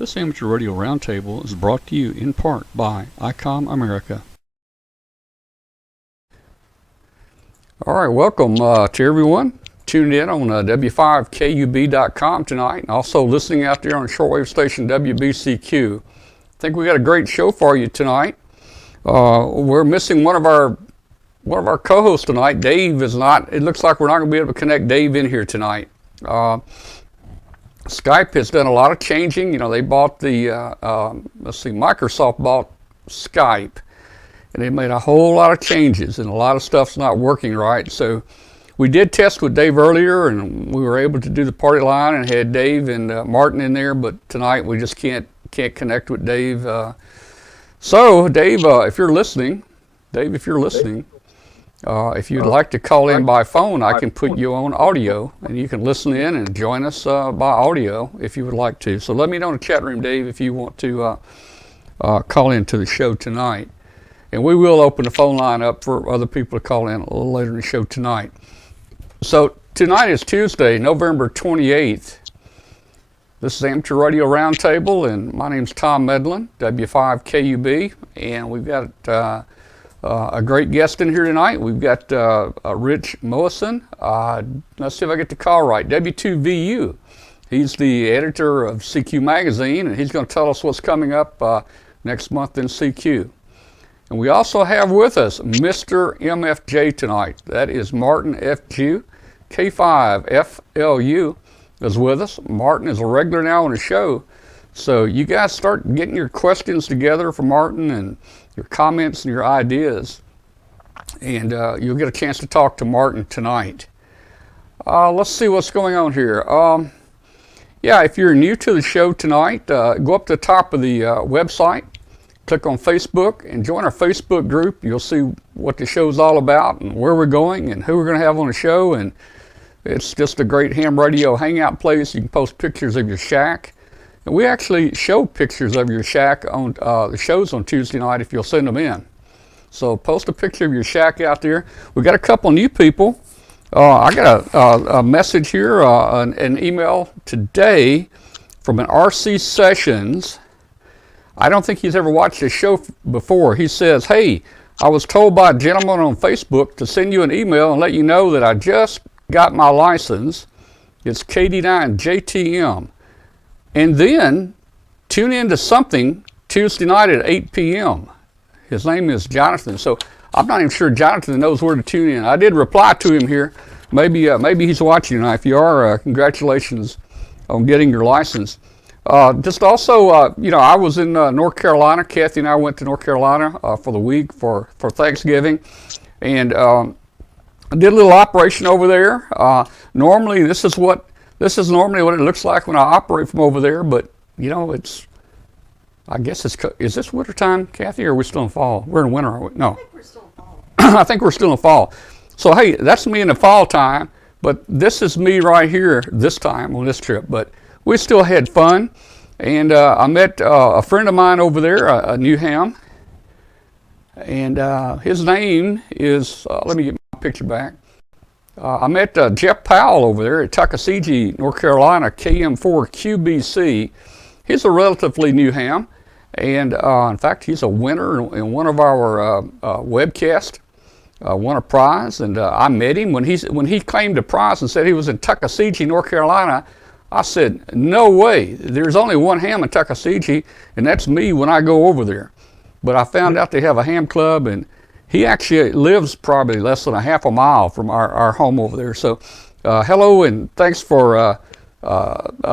This Amateur Radio Roundtable is brought to you in part by Icom America. All right, welcome to everyone tuned in on W5KUB.com tonight, and also listening out there on shortwave station WBCQ. I think we got a great show for you tonight. We're missing one of our co-hosts tonight. Dave is not. It looks like we're not going to be able to connect Dave in here tonight. Skype has done a lot of changing. You know, they bought Microsoft bought Skype, and they made a whole lot of changes, and a lot of stuff's not working right. So we did test with Dave earlier, and we were able to do the party line and had Dave and Martin in there, but tonight we just can't connect with Dave. So Dave, if you're listening, if you'd like to call in by phone, I can put you on audio, and you can listen in and join us by audio if you would like to. So let me know in the chat room, Dave, if you want to call into the show tonight. And we will open the phone line up for other people to call in a little later in the show tonight. So tonight is Tuesday, November 28th. This is Amateur Radio Roundtable, and my name's Tom Medlin, W5KUB, and we've got a great guest in here tonight. We've got Rich Moison. Let's see if I get the call right. W2VU. He's the editor of CQ Magazine, and he's going to tell us what's coming up next month in CQ. And we also have with us Mr. MFJ tonight. That is Martin FG. K5FLU is with us. Martin is a regular now on the show. So you guys start getting your questions together for Martin and your comments and your ideas, and you'll get a chance to talk to Martin tonight. Let's see what's going on here. Yeah, if you're new to the show tonight, go up to the top of the website, click on Facebook, and join our Facebook group. You'll see what the show's all about and where we're going and who we're going to have on the show. And it's just a great ham radio hangout place. You can post pictures of your shack. And we actually show pictures of your shack on the shows on Tuesday night if you'll send them in. So post a picture of your shack out there. We got a couple new people. I got a message here, an email today from an RC Sessions. I don't think he's ever watched this show before. He says, "Hey, I was told by a gentleman on Facebook to send you an email and let you know that I just got my license. It's KD9JTM. And then tune in to something Tuesday night at 8 p.m. His name is Jonathan. So I'm not even sure Jonathan knows where to tune in. I did reply to him here. Maybe he's watching. Now, if you are, congratulations on getting your license. Just also, you know, I was in North Carolina. Kathy and I went to North Carolina for the week for Thanksgiving, and I did a little operation over there. Normally, this is normally what it looks like when I operate from over there, but you know, I guess is this winter time, Kathy, or are we still in fall? We're in winter, are we? No. I think we're still in fall. I think we're still in fall. So hey, that's me in the fall time, but this is me right here this time on this trip. But we still had fun, and I met a friend of mine over there, a new ham, and his name is, let me get my picture back. I met Jeff Powell over there at Tuckasegee, North Carolina, KM4QBC. He's a relatively new ham, and in fact, he's a winner in one of our webcasts, won a prize, and I met him when he claimed a prize and said he was in Tuckasegee, North Carolina. I said, no way, there's only one ham in Tuckasegee, and that's me when I go over there. But I found out they have a ham club, and he actually lives probably less than a half a mile from our home over there. So hello, and thanks for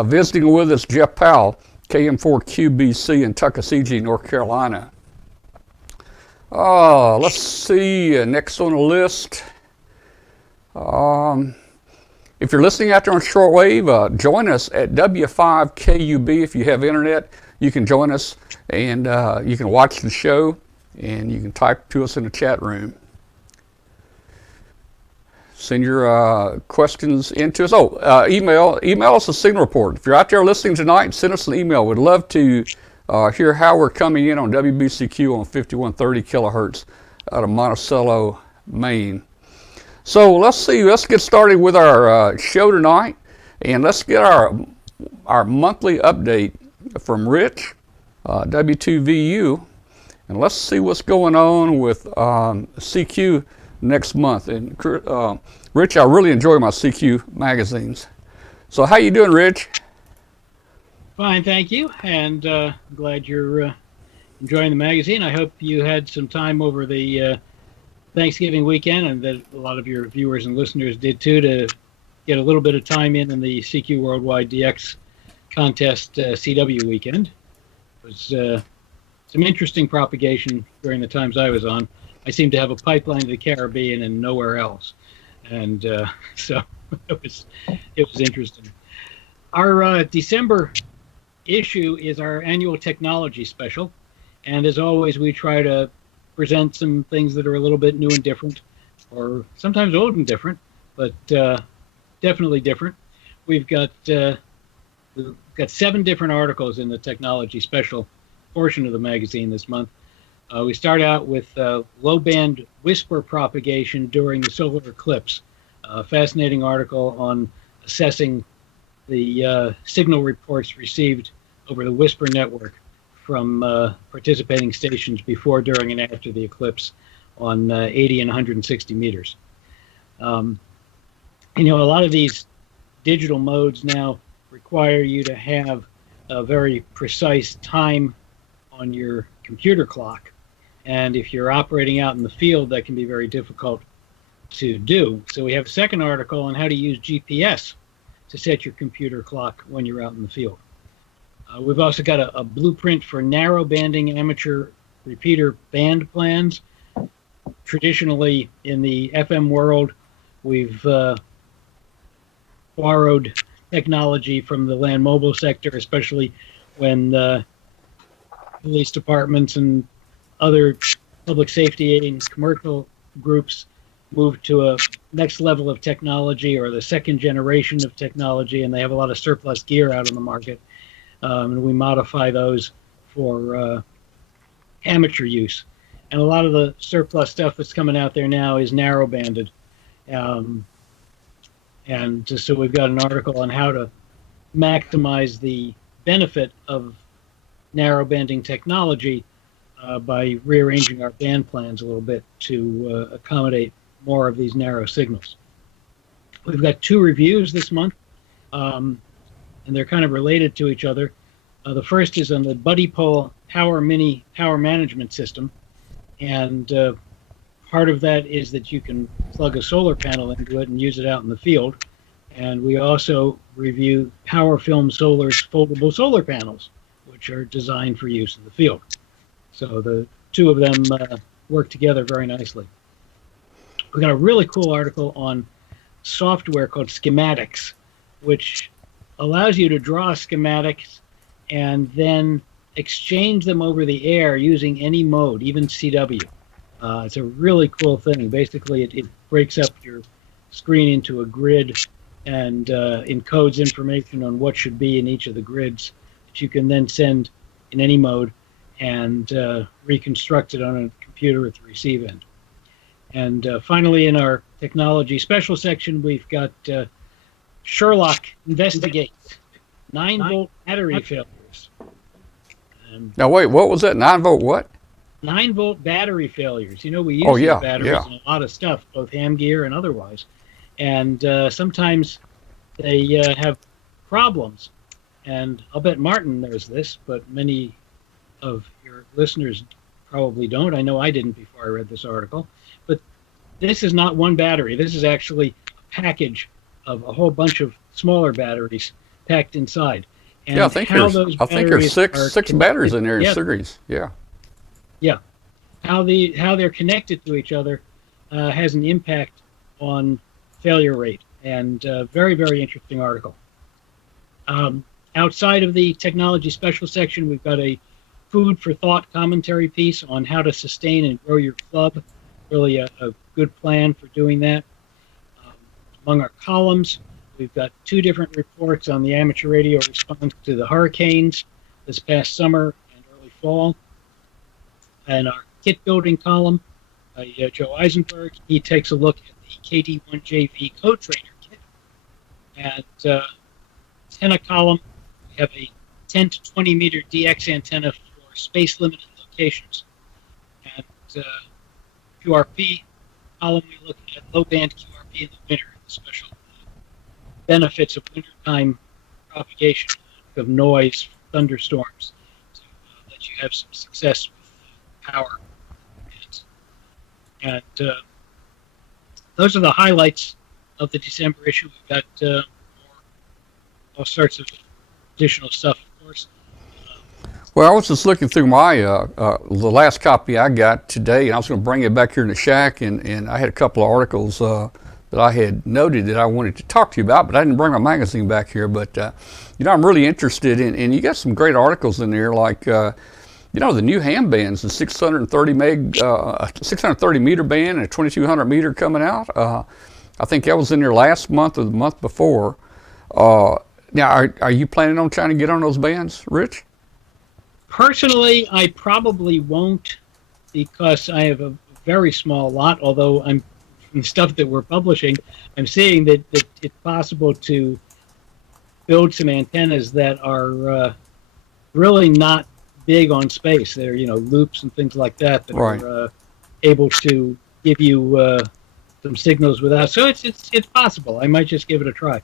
visiting with us, Jeff Powell, KM4QBC in Tuckasegee, North Carolina. Let's see, next on the list. If you're listening out there on shortwave, join us at W5KUB. If you have internet, you can join us, and you can watch the show, and you can type to us in the chat room. Send your questions into us. Email us a signal report. If you're out there listening tonight, send us an email. We'd love to hear how we're coming in on WBCQ on 5130 kilohertz out of Monticello, Maine. So let's get started with our show tonight, and let's get our monthly update from Rich, W2VU, and let's see what's going on with CQ next month. And Rich, I really enjoy my CQ magazines. So how you doing, Rich? Fine, thank you, and glad you're enjoying the magazine. I hope you had some time over the Thanksgiving weekend, and that a lot of your viewers and listeners did too, to get a little bit of time in the CQ Worldwide DX Contest CW weekend. It was some interesting propagation during the times I was on. I seem to have a pipeline to the Caribbean and nowhere else, and so it was interesting. Our December issue is our annual technology special, and as always, we try to present some things that are a little bit new and different, or sometimes old and different, but definitely different. We've got 7 different articles in the technology special portion of the magazine this month. We start out with low-band whisper propagation during the solar eclipse. A fascinating article on assessing the signal reports received over the whisper network from participating stations before, during, and after the eclipse on 80 and 160 meters. A lot of these digital modes now require you to have a very precise time on your computer clock. And if you're operating out in the field, that can be very difficult to do. So we have a second article on how to use GPS to set your computer clock when you're out in the field. We've also got a blueprint for narrow banding amateur repeater band plans. Traditionally, in the FM world, we've borrowed technology from the land mobile sector, especially when police departments and other public safety and commercial groups move to a next level of technology, or the second generation of technology, and they have a lot of surplus gear out on the market. And we modify those for amateur use. And a lot of the surplus stuff that's coming out there now is narrow banded. And so we've got an article on how to maximize the benefit of narrow banding technology by rearranging our band plans a little bit to accommodate more of these narrow signals. We've got 2 reviews this month, and they're kind of related to each other. The first is on the Buddy Pole Power Mini power management system, and part of that is that you can plug a solar panel into it and use it out in the field. And we also review Power Film Solar's foldable solar panels, which are designed for use in the field. So the 2 of them work together very nicely. We got a really cool article on software called Schematics, which allows you to draw schematics and then exchange them over the air using any mode, even CW. It's a really cool thing. Basically, it breaks up your screen into a grid and encodes information on what should be in each of the grids that you can then send in any mode and reconstruct it on a computer at the receive end. And finally, in our technology special section, we've got Sherlock Investigates 9-volt battery failures. Now wait, what was that? 9-volt what? 9-volt battery failures. We use these batteries in a lot of stuff, both ham gear and otherwise. And sometimes they have problems. And I'll bet Martin knows this, but many of your listeners probably don't. I know I didn't before I read this article. But this is not one battery. This is actually a package of a whole bunch of smaller batteries packed inside. And I think there's six batteries in there in series. Yeah. Yeah. How they're connected to each other has an impact on failure rate. And very, very interesting article. Outside of the technology special section, we've got a food for thought commentary piece on how to sustain and grow your club. Really a good plan for doing that. Among our columns, we've got 2 different reports on the amateur radio response to the hurricanes this past summer and early fall. And our kit building column, Joe Eisenberg, he takes a look at the KD1JV Code Trainer kit. And antenna column, we have a 10 to 20 meter DX antenna for space limited locations. And QRP column, we look at low band QRP in the winter, the special benefits of wintertime propagation of noise, thunderstorms, to let you have some success with power. And those are the highlights of the December issue. We've got all sorts of additional stuff, of course. Well, I was just looking through my the last copy I got today, and I was going to bring it back here in the shack, and I had a couple of articles that I had noted that I wanted to talk to you about, but I didn't bring my magazine back here. But you know, I'm really interested in, and you got some great articles in there, like you know, the new ham bands, the 630 meter band and a 2200 meter coming out. I think that was in there last month or the month before. Now, are you planning on trying to get on those bands, Rich? Personally, I probably won't, because I have a very small lot, although I'm from stuff that we're publishing, I'm seeing that it's possible to build some antennas that are really not big on space. They're, you know, loops and things like that that Right. are able to give you some signals without. So it's possible. I might just give it a try.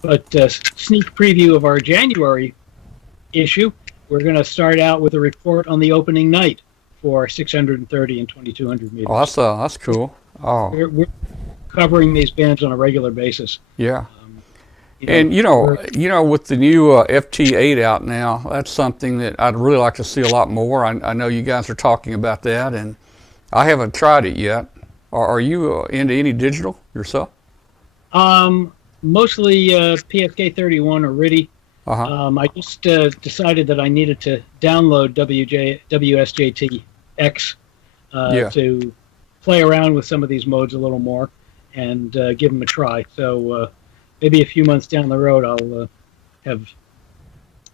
But sneak preview of our January issue, we're going to start out with a report on the opening night for 630 and 2200 meters. Oh, that's cool. Oh, We're covering these bands on a regular basis. yeah. And you know, with the new FT8 out now, that's something that I'd really like to see a lot more. I know you guys are talking about that, and I haven't tried it yet. Are you into any digital yourself? Mostly PSK31 or RIDI. Uh-huh. I just decided that I needed to download WSJT-X to play around with some of these modes a little more and give them a try. So maybe a few months down the road, I'll have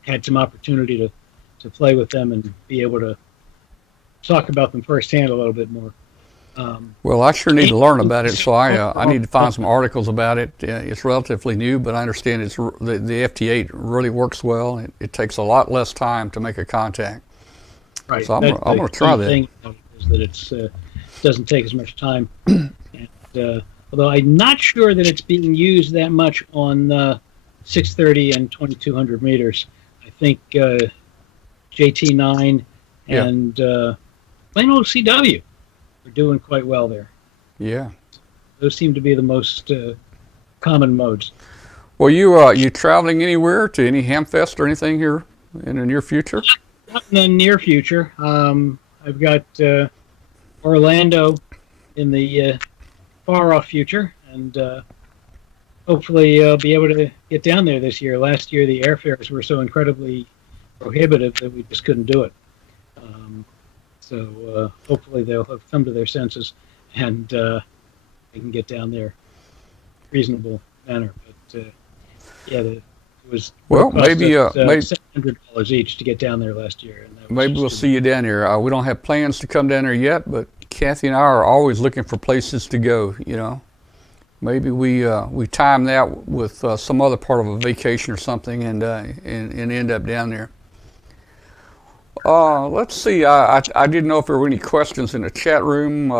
had some opportunity to play with them and be able to talk about them firsthand a little bit more. Well, I sure need to learn about it, so I need to find some articles about it. It's relatively new, but I understand the FT8 really works well. It takes a lot less time to make a contact. Right. So I'm going to try that. Thing is that it doesn't take as much time. And, although I'm not sure that it's being used that much on 630 and 2200 meters. I think JT9 and plain old CW are doing quite well there. Yeah. Those seem to be the most common modes. Well, you traveling anywhere to any Hamfest or anything here in the near future? Not in the near future. I've got Orlando in the far off future, and hopefully I'll be able to get down there this year. Last year the airfares were so incredibly prohibitive that we just couldn't do it. So hopefully they'll have come to their senses and they can get down there reasonable manner. But it was maybe $700 each to get down there last year. And maybe we'll see you down there. We don't have plans to come down there yet, but Kathy and I are always looking for places to go. You know, maybe we time that with some other part of a vacation or something, and end up down there. Let's see. I didn't know if there were any questions in the chat room.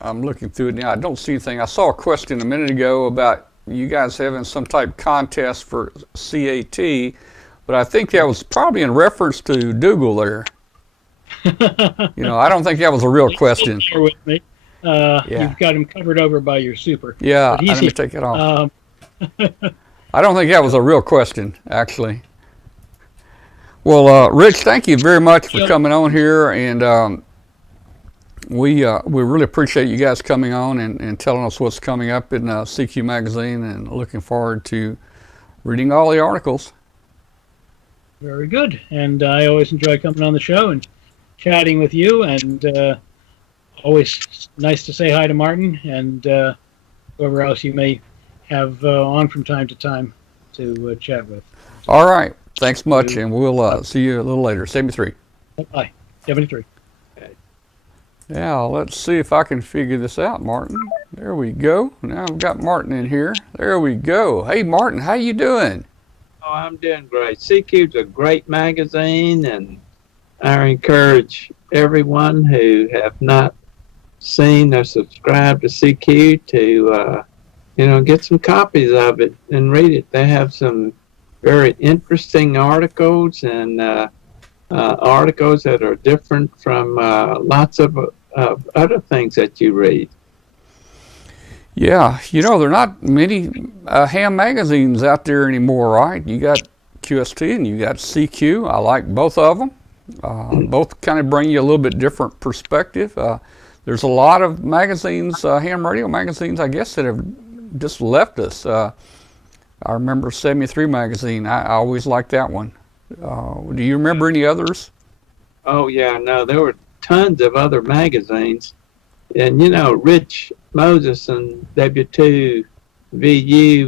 I'm looking through it now. I don't see anything. I saw a question a minute ago about you guys having some type of contest for CAT, but I think that was probably in reference to Dougal there. You know, I don't think that was a real question. With me. You've got him covered over by your super. Yeah, let me take it off. I don't think that was a real question, actually. Well, Rich, thank you very much for coming on here, and we really appreciate you guys coming on and telling us what's coming up in CQ Magazine, and looking forward to reading all the articles. Very good, and I always enjoy coming on the show and chatting with you, and always nice to say hi to Martin and whoever else you may have on from time to time to chat with. All right. Thanks much, and we'll see you a little later. 73. Bye. 73. Yeah, let's see if I can figure this out, Martin. There we go. Now I've got Martin in here. There we go. Hey, Martin, how you doing? Oh, I'm doing great. CQ's a great magazine, and I encourage everyone who have not seen or subscribed to CQ to, get some copies of it and read it. They have some very interesting articles and articles that are different from lots of other things that you read. Yeah, there are not many ham magazines out there anymore, right? You got QST and you got CQ. I like both of them. Both kind of bring you a little bit different perspective. There's a lot of magazines, ham radio magazines, I guess, that have just left us. I remember 73 magazine. I always liked that one. Do you remember any others? Oh, yeah, no, there were tons of other magazines. And, Rich Moses and W2VU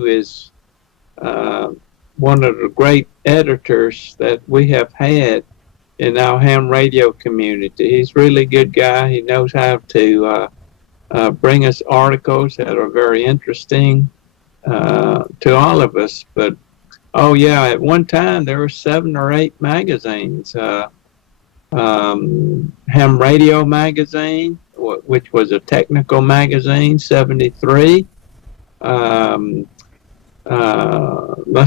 is one of the great editors that we have had in our ham radio community. He's a really good guy. He knows how to bring us articles that are very interesting to all of us. But, oh, yeah, at one time there were 7 or 8 magazines. Ham Radio Magazine, which was a technical magazine, 73. Let's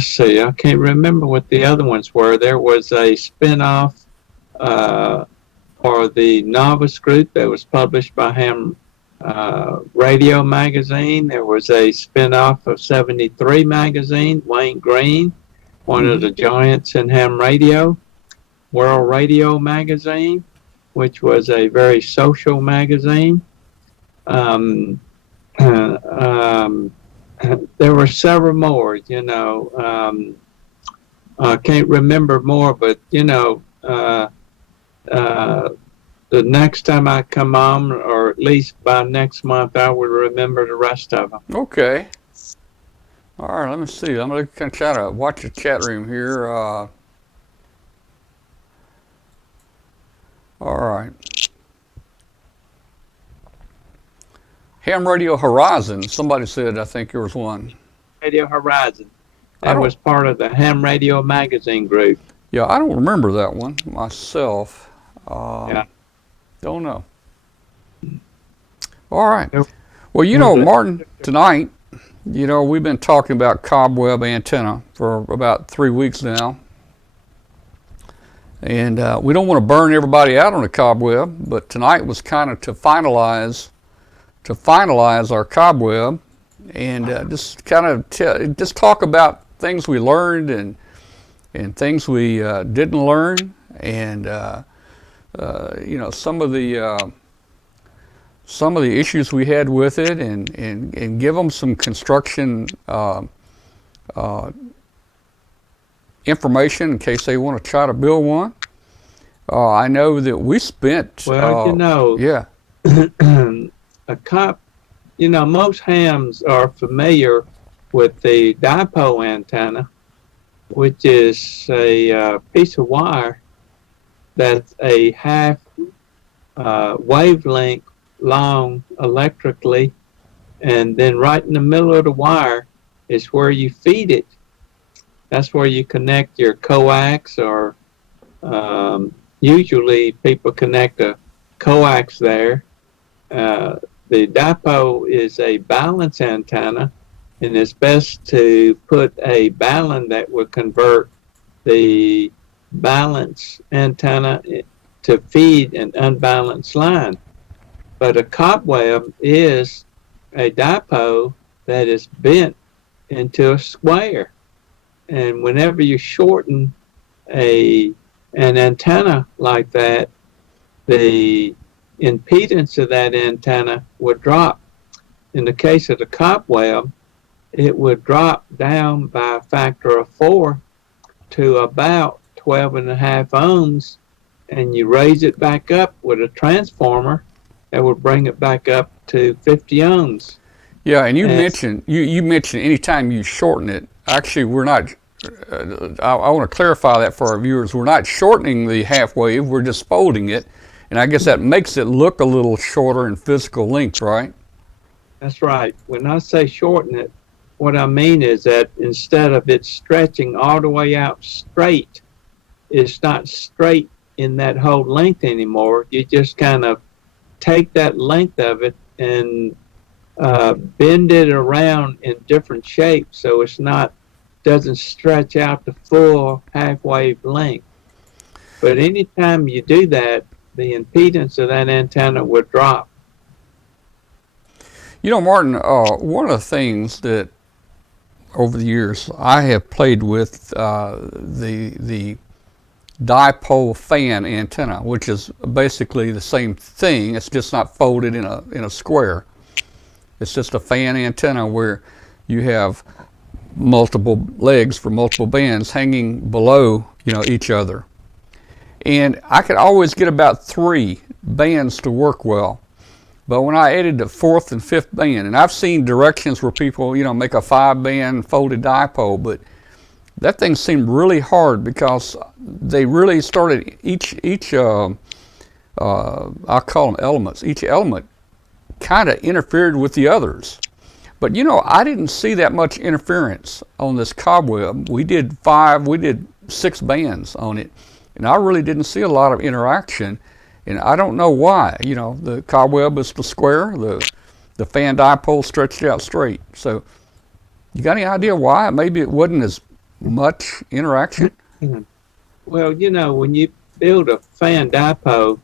see, I can't remember what the other ones were. There was a spin-off for the Novice Group that was published by Ham Radio Magazine. There was a spin-off of 73 Magazine, Wayne Green, one of the giants in ham radio. World Radio Magazine, which was a very social magazine. There were several more, I can't remember more, but, the next time I come on, or at least by next month, I will remember the rest of them. Okay. All right, let me see. I'm going to kind of try to watch the chat room here. All right. Ham Radio Horizon. Somebody said, I think there was one. Radio Horizon. That was part of the Ham Radio Magazine group. Yeah, I don't remember that one myself. Yeah. Don't know. All right. Well, Martin, tonight, we've been talking about Cobweb antenna for about 3 weeks now. And we don't want to burn everybody out on the Cobweb, but tonight was kind of to finalize our Cobweb, and just kind of just talk about things we learned and things we didn't learn, and some of the issues we had with it, and give them some construction information in case they want to try to build one. I know that we spent. Well, yeah. Most hams are familiar with the dipole antenna, which is a piece of wire that's a half wavelength long electrically, and then right in the middle of the wire is where you feed it. That's where you connect your coax, or usually people connect a coax there. The dipole is a balance antenna, and it's best to put a balun that will convert the balance antenna to feed an unbalanced line. But a cobweb is a dipole that is bent into a square. And whenever you shorten an antenna like that, the impedance of that antenna would drop. In the case of the cobweb, it would drop down by a factor of 4 to about 12.5 ohms, and you raise it back up with a transformer that would bring it back up to 50 ohms. Yeah, and you mentioned anytime you shorten it. Actually, we're not. I want to clarify that for our viewers. We're not shortening the half wave. We're just folding it, And I guess that makes it look a little shorter in physical length, right? That's right. When I say shorten it, what I mean is that instead of it stretching all the way out straight, it's not straight in that whole length anymore. You just kind of take that length of it and bend it around in different shapes so it's not doesn't stretch out the full half-wave length. But anytime you do that, the impedance of that antenna will drop. You know, Martin, one of the things that over the years I have played with the dipole fan antenna, which is basically the same thing. It's just not folded in a square. It's just a fan antenna where you have multiple legs for multiple bands hanging below, each other. And I could always get about 3 bands to work well. But when I added the 4th and 5th band, and I've seen directions where people, make a 5-band folded dipole, but that thing seemed really hard because they really started each I call them elements. Each element kind of interfered with the others. But I didn't see that much interference on this Cobweb. We did 6 bands on it, and I really didn't see a lot of interaction. And I don't know why. The Cobweb is the square, the fan dipole stretched out straight. So, you got any idea why? Maybe it wasn't as much interaction? Well, when you build a fan dipole,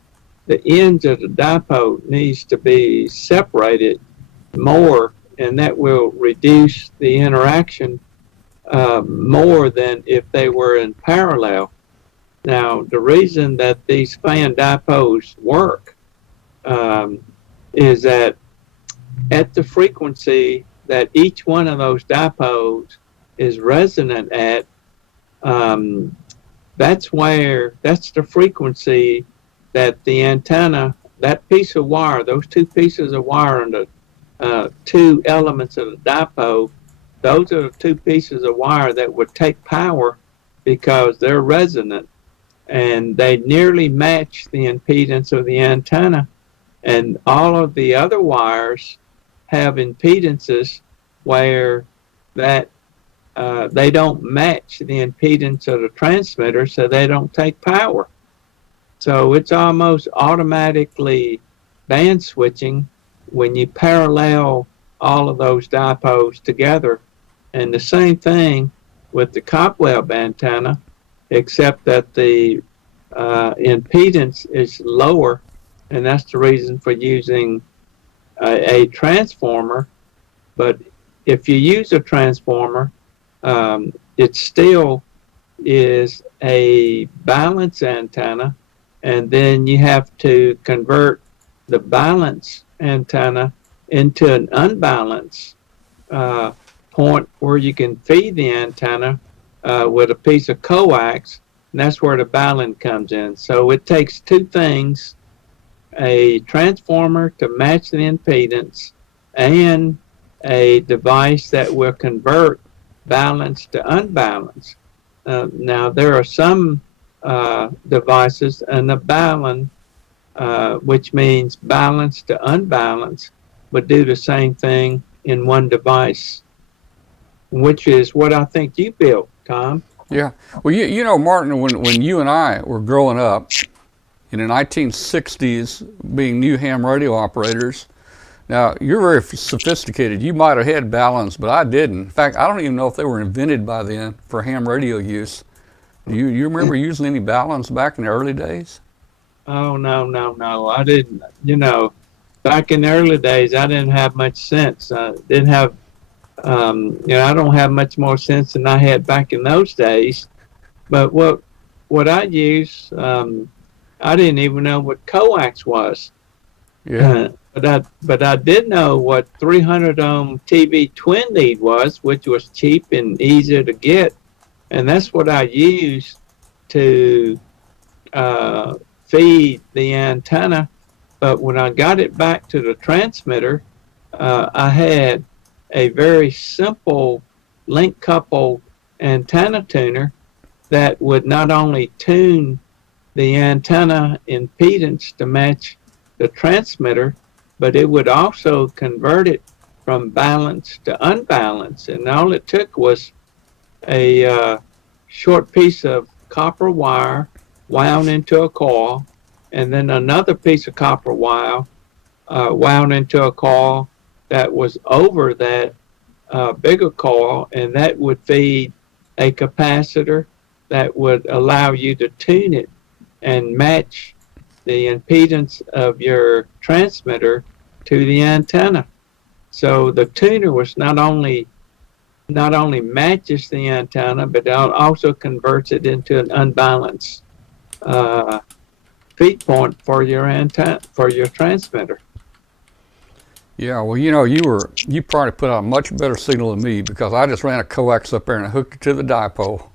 the ends of the dipole needs to be separated more, and that will reduce the interaction more than if they were in parallel. Now, the reason that these fan dipoles work is that at the frequency that each one of those dipoles is resonant at, that's the frequency that the antenna, that piece of wire, those 2 pieces of wire and the 2 elements of the dipole, those are the 2 pieces of wire that would take power because they're resonant. And they nearly match the impedance of the antenna. And all of the other wires have impedances where that they don't match the impedance of the transmitter, so they don't take power. So it's almost automatically band switching when you parallel all of those dipoles together. And the same thing with the Cobweb antenna, except that the impedance is lower, and that's the reason for using a transformer. But if you use a transformer, it still is a balance antenna, and then you have to convert the balance antenna into an unbalanced point where you can feed the antenna with a piece of coax, and that's where the balun comes in. So it takes 2 things, a transformer to match the impedance and a device that will convert balance to unbalance. Now, there are some devices, and the balun, which means balance to unbalance, would do the same thing in one device, which is what I think you built, Tom. Yeah. Well, Martin, when you and I were growing up in the 1960s, being new ham radio operators, now you're very sophisticated. You might have had baluns, but I didn't. In fact, I don't even know if they were invented by then for ham radio use. Do you remember using any baluns back in the early days? Oh, no. I didn't. Back in the early days, I didn't have much sense. I didn't have I don't have much more sense than I had back in those days. But what I use, I didn't even know what coax was. Yeah. But I did know what 300 ohm TV twin lead was, which was cheap and easy to get, and that's what I used to feed the antenna. But when I got it back to the transmitter, I had a very simple link couple antenna tuner that would not only tune the antenna impedance to match the transmitter, but it would also convert it from balanced to unbalanced. And all it took was a short piece of copper wire wound into a coil, and then another piece of copper wire wound into a coil that was over that bigger coil, and that would feed a capacitor that would allow you to tune it and match the impedance of your transmitter to the antenna. So the tuner was not only matches the antenna, but also converts it into an unbalanced feed point for your antenna for your transmitter. Yeah, well, you probably put out a much better signal than me because I just ran a coax up there and I hooked it to the dipole.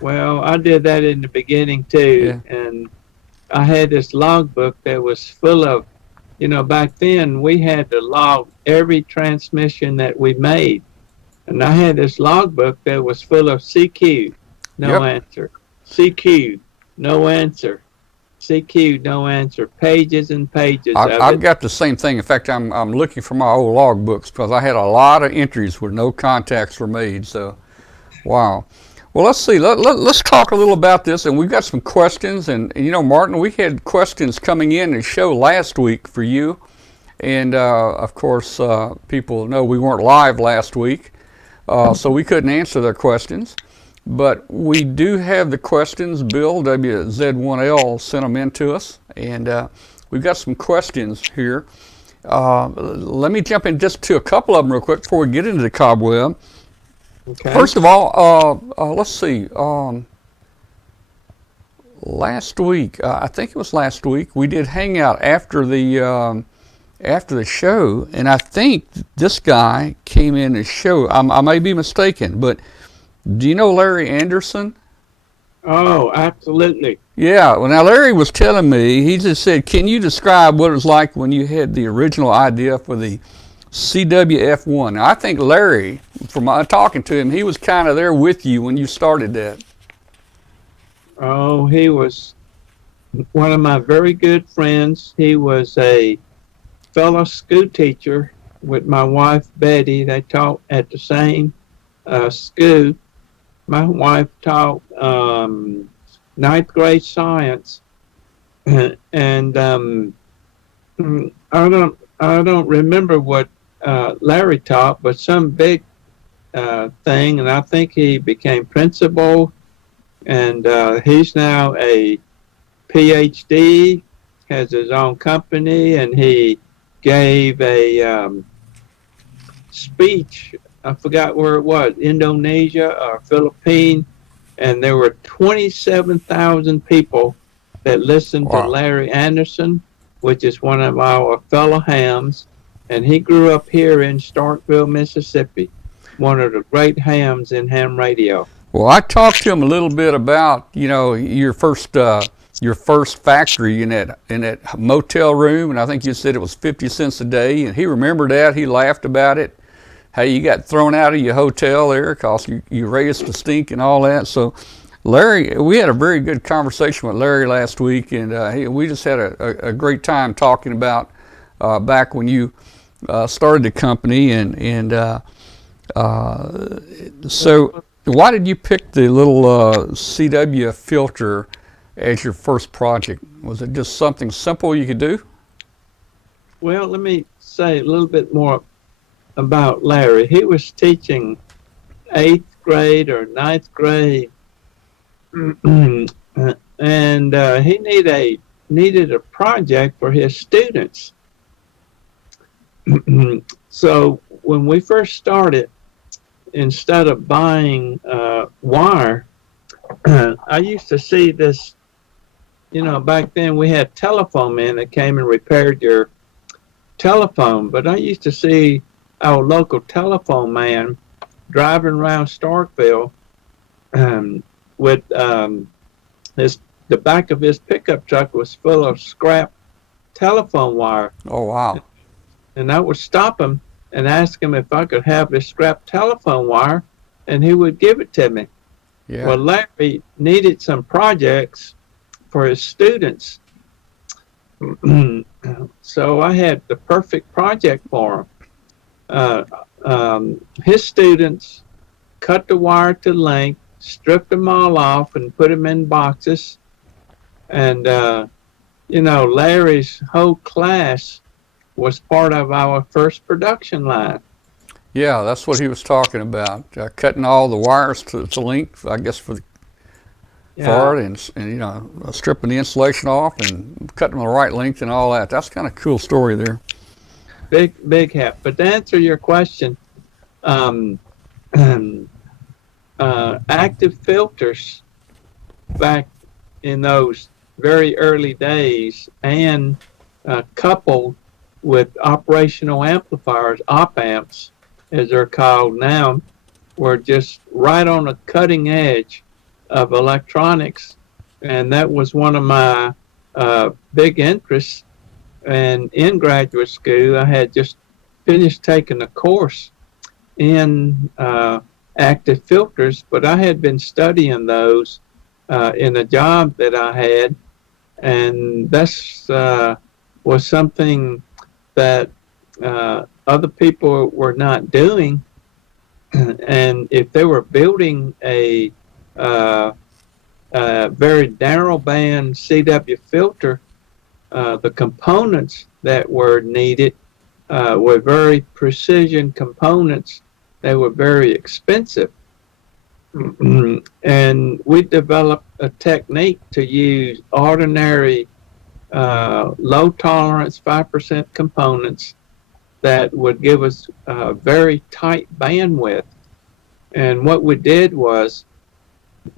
Well, I did that in the beginning too, Yeah. and I had this logbook that was full of, back then we had to log every transmission that we made. And I had this logbook that was full of CQ, no Yep. answer. CQ, no answer. CQ, no answer. Pages and pages of I've it. got the same thing. In fact, I'm looking for my old log books because I had a lot of entries where no contacts were made. So, wow. Well, let's see. Let's talk a little about this, and we've got some questions. And Martin, we had questions coming in the show last week for you, and of course, people know we weren't live last week, so we couldn't answer their questions. But we do have the questions. Bill WZ1L sent them in to us, and we've got some questions here. Let me jump in just to a couple of them real quick before we get into the Cobweb. Okay. First of all, let's see. Last week, I think it was last week, we did hang out after the show, and I think this guy came in the show. I may be mistaken, but do you know Larry Anderson? Oh, absolutely. Yeah. Well, now Larry was telling me. He just said, "Can you describe what it was like when you had the original idea for the CWF1?" Now, I think Larry, from talking to him, he was kind of there with you when you started that. Oh, he was one of my very good friends. He was a fellow school teacher with my wife, Betty. They taught at the same school. My wife taught ninth grade science, and I don't remember what Larry taught, but some big thing, and I think he became principal, and he's now a PhD, has his own company, and he gave a speech. I forgot where it was, Indonesia or Philippines, and there were 27,000 people that listened to Larry Anderson, which is one of our fellow hams, and he grew up here in Starkville, Mississippi, one of the great hams in ham radio. Well, I talked to him a little bit about your first factory in that motel room, and I think you said it was 50 cents a day, and he remembered that. He laughed about it. Hey, you got thrown out of your hotel there because you raised the stink and all that. So, Larry, we had a very good conversation with Larry last week, and we just had a great time talking about back when you started the company, and so why did you pick the little CW filter as your first project? Was it just something simple you could do? Well, let me say a little bit more about Larry. He was teaching 8th grade or 9th grade, and he needed a project for his students. So when we first started, instead of buying wire, I used to see this, back then we had telephone men that came and repaired your telephone, but I used to see our local telephone man driving around Starkville with the back of his pickup truck was full of scrap telephone wire. Oh, wow. And I would stop him and ask him if I could have this scrap telephone wire, and he would give it to me. Yeah. Well, Larry needed some projects for his students. So I had the perfect project for him. His students cut the wire to length, stripped them all off, and put them in boxes. And, Larry's whole class was part of our first production line. Yeah, that's what he was talking about. Cutting all the wires to length, I guess, for Yeah, it, and stripping the insulation off and cutting the right length and all that. That's kind of cool story there. big help. But to answer your question, um, active filters back in those very early days and coupled with operational amplifiers, op amps, as they're called now, were just right on the cutting edge of electronics. And that was one of my big interests. And in graduate school, I had just finished taking a course in active filters, but I had been studying those in a job that I had, and this was something that other people were not doing. And if they were building a very narrow band CW filter, the components that were needed were very precision components. They were very expensive. And we developed a technique to use ordinary low tolerance 5% components that would give us a very tight bandwidth. And what we did was,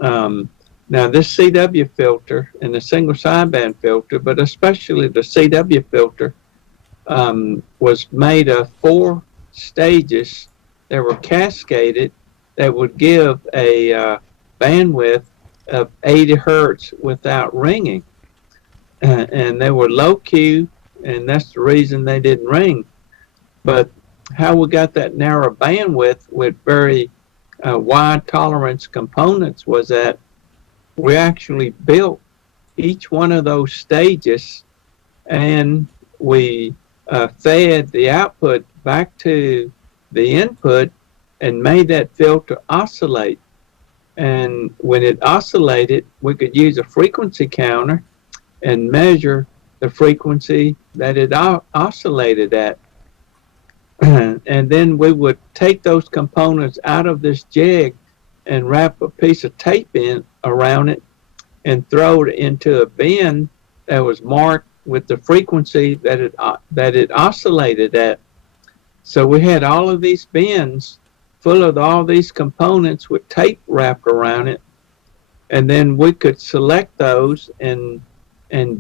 now this CW filter and the single sideband filter, but especially the CW filter, was made of 4 stages that were cascaded that would give a bandwidth of 80 hertz without ringing. And they were low Q, and that's the reason they didn't ring. But how we got that narrow bandwidth with very wide tolerance components was that we actually built each one of those stages, and we fed the output back to the input and made that filter oscillate. And when it oscillated, we could use a frequency counter and measure the frequency that it oscillated at. And then we would take those components out of this jig and wrap a piece of tape in around it and throw it into a bin that was marked with the frequency that it oscillated at. So we had all of these bins full of all these components with tape wrapped around it, and then we could select those and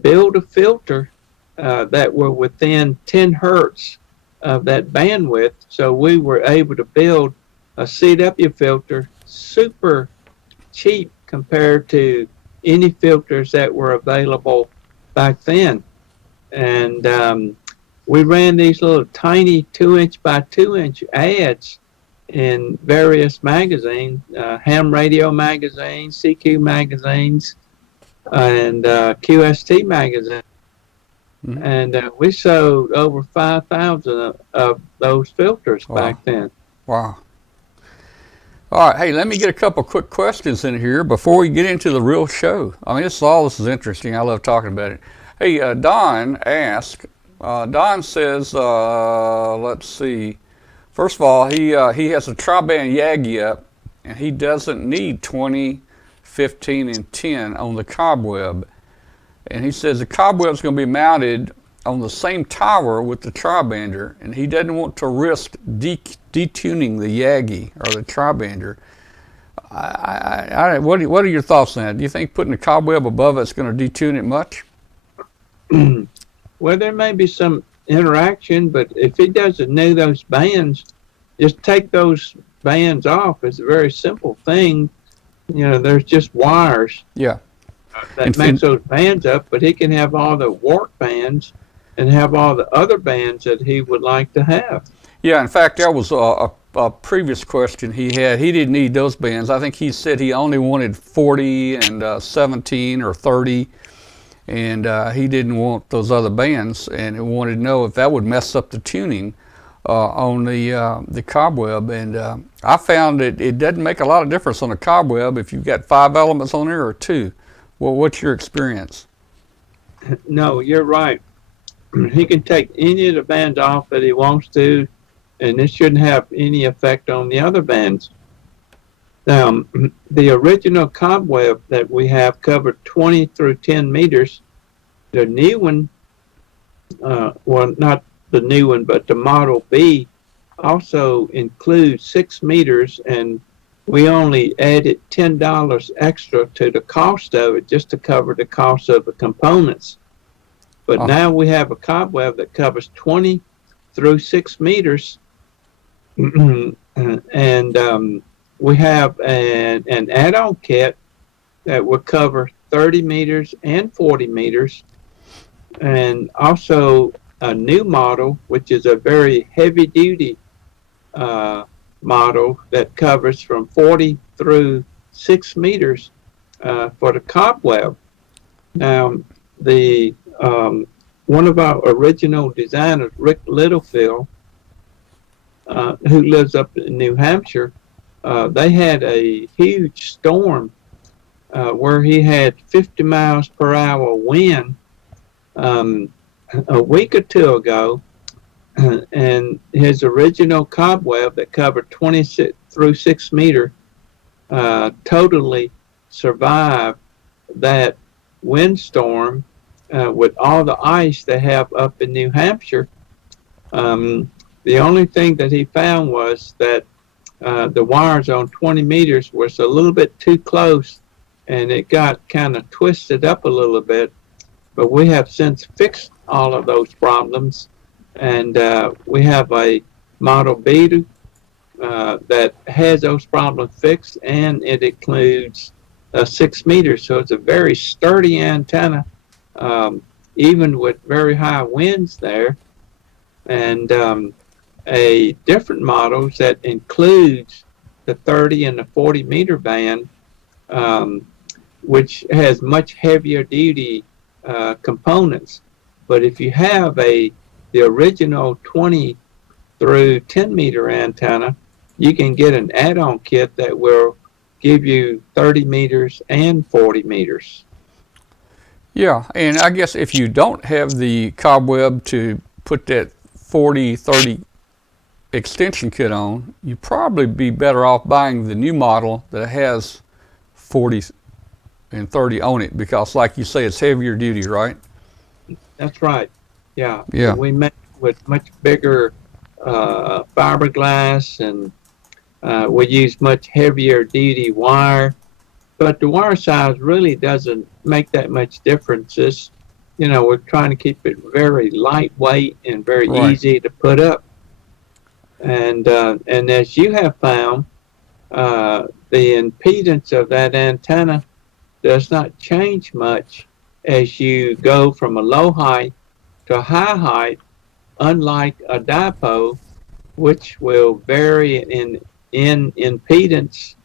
build a filter that were within 10 hertz of that bandwidth. So we were able to build a CW filter super cheap compared to any filters that were available back then. And we ran these little tiny 2-inch by 2-inch ads in various magazines, ham radio magazines, CQ magazines, and QST magazine. Mm-hmm. And we sold over 5,000 of those filters back then. Wow. All right, hey, let me get a couple quick questions in here before we get into the real show. I mean, this is interesting. I love talking about it. Hey, Don asked, Don says, let's see. First of all, he has a tri-band Yagi up, and he doesn't need 20, 15, and 10 on the Cobweb. And he says the Cobweb is going to be mounted on the same tower with the tri-bander, and he doesn't want to risk detuning the Yagi or the tri-bander. What are your thoughts on that? Do you think putting the Cobweb above it's going to detune it much? Well, there may be some interaction, but if he doesn't know those bands, just take those bands off. It's a very simple thing. There's just wires. Yeah. That makes those bands up, but he can have all the work bands and have all the other bands that he would like to have. Yeah, in fact, there was a previous question he had, he didn't need those bands. I think he said he only wanted 40 and 17 or 30, and he didn't want those other bands, and he wanted to know if that would mess up the tuning on the Cobweb. And I found that it doesn't make a lot of difference on the Cobweb if you've got 5 elements on there or 2. Well, what's your experience? No, you're right. He can take any of the bands off that he wants to, and it shouldn't have any effect on the other bands. Now, the original Cobweb that we have covered 20 through 10 meters. The new one, well, not the new one, but the Model B also includes 6 meters, and we only added $10 extra to the cost of it just to cover the cost of the components. But now we have a Cobweb that covers 20 through 6 meters, and we have an add-on kit that will cover 30 meters and 40 meters, and also a new model, which is a very heavy-duty model that covers from 40 through 6 meters for the Cobweb. Now, the one of our original designers, Rick Littlefield, who lives up in New Hampshire, they had a huge storm where he had 50 miles per hour wind a week or 2 ago, and his original Cobweb that covered 26 through 6 meter totally survived that windstorm with all the ice they have up in New Hampshire. The only thing that he found was that the wires on 20 meters was a little bit too close, and it got kind of twisted up a little bit. But we have since fixed all of those problems, and we have a Model B that has those problems fixed, and it includes 6 meters. So it's a very sturdy antenna, even with very high winds there. And a different model that includes the 30 and the 40 meter band, which has much heavier duty components. But if you have the original 20 through 10 meter antenna, you can get an add-on kit that will give you 30 meters and 40 meters. Yeah, and I guess if you don't have the Cobweb to put that 40-30 extension kit on, you'd probably be better off buying the new model that has 40 and 30 on it, because like you say, it's heavier duty, right? That's right. Yeah. Yeah. We make with much bigger fiberglass, and we use much heavier duty wire, but the wire size really doesn't make that much difference. It's, we're trying to keep it very lightweight and very easy to put up. And as you have found, the impedance of that antenna does not change much as you go from a low height to a high height, unlike a dipole, which will vary in impedance,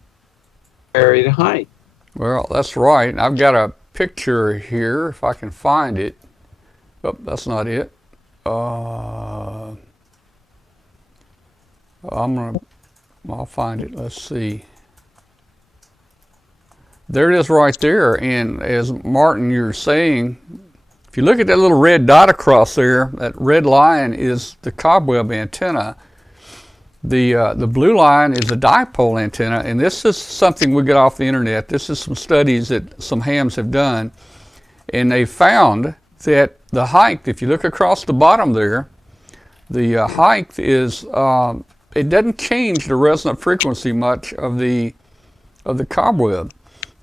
vary the height. Well, that's right. I've got a picture here, if I can find it. Oh, that's not it. I'll find it. Let's see. There it is right there. And as Martin, you're saying, if you look at that little red dot across there, that red line is the Cobweb antenna. The blue line is a dipole antenna, and this is something we got off the internet. This is some studies that some hams have done, and they found that the height, if you look across the bottom there, the height is, it doesn't change the resonant frequency much of the Cobweb.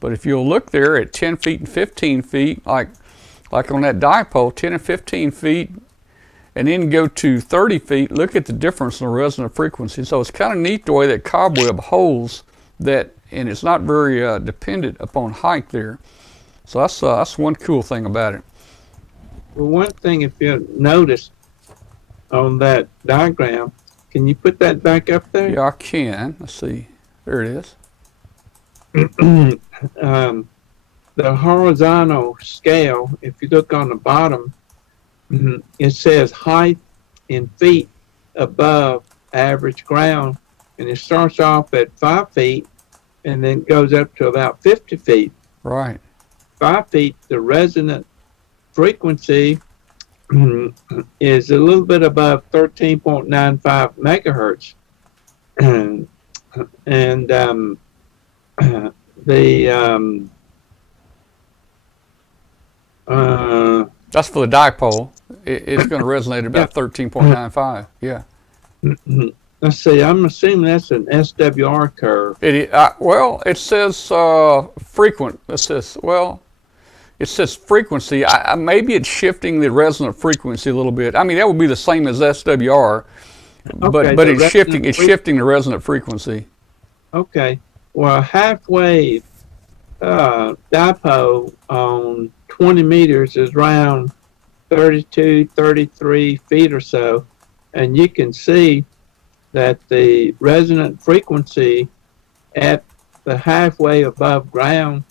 But if you'll look there at 10 feet and 15 feet, like on that dipole, 10 and 15 feet, and then go to 30 feet, look at the difference in the resonant frequency. So it's kind of neat the way that Cobweb holds that, and it's not very dependent upon height there. So that's one cool thing about it. Well, one thing, if you notice on that diagram, Can you put that back up there? Yeah, I can. Let's see. There it is. The horizontal scale, if you look on the bottom, it says height in feet above average ground, and it starts off at 5 feet and then goes up to about 50 feet. Right. 5 feet, the resonant frequency is a little bit above 13.95 megahertz. And That's for the dipole. It's going to resonate at about 13.95. Yeah. let's see, I'm assuming that's an SWR curve. Well, it says frequent. It says frequency. Maybe it's shifting the resonant frequency a little bit. I mean, that would be the same as SWR, Okay, but it's shifting. It's shifting the resonant frequency. Okay. Well, halfway dipole on 20 meters is around 32, 33 feet or so, and you can see that the resonant frequency at the halfway above ground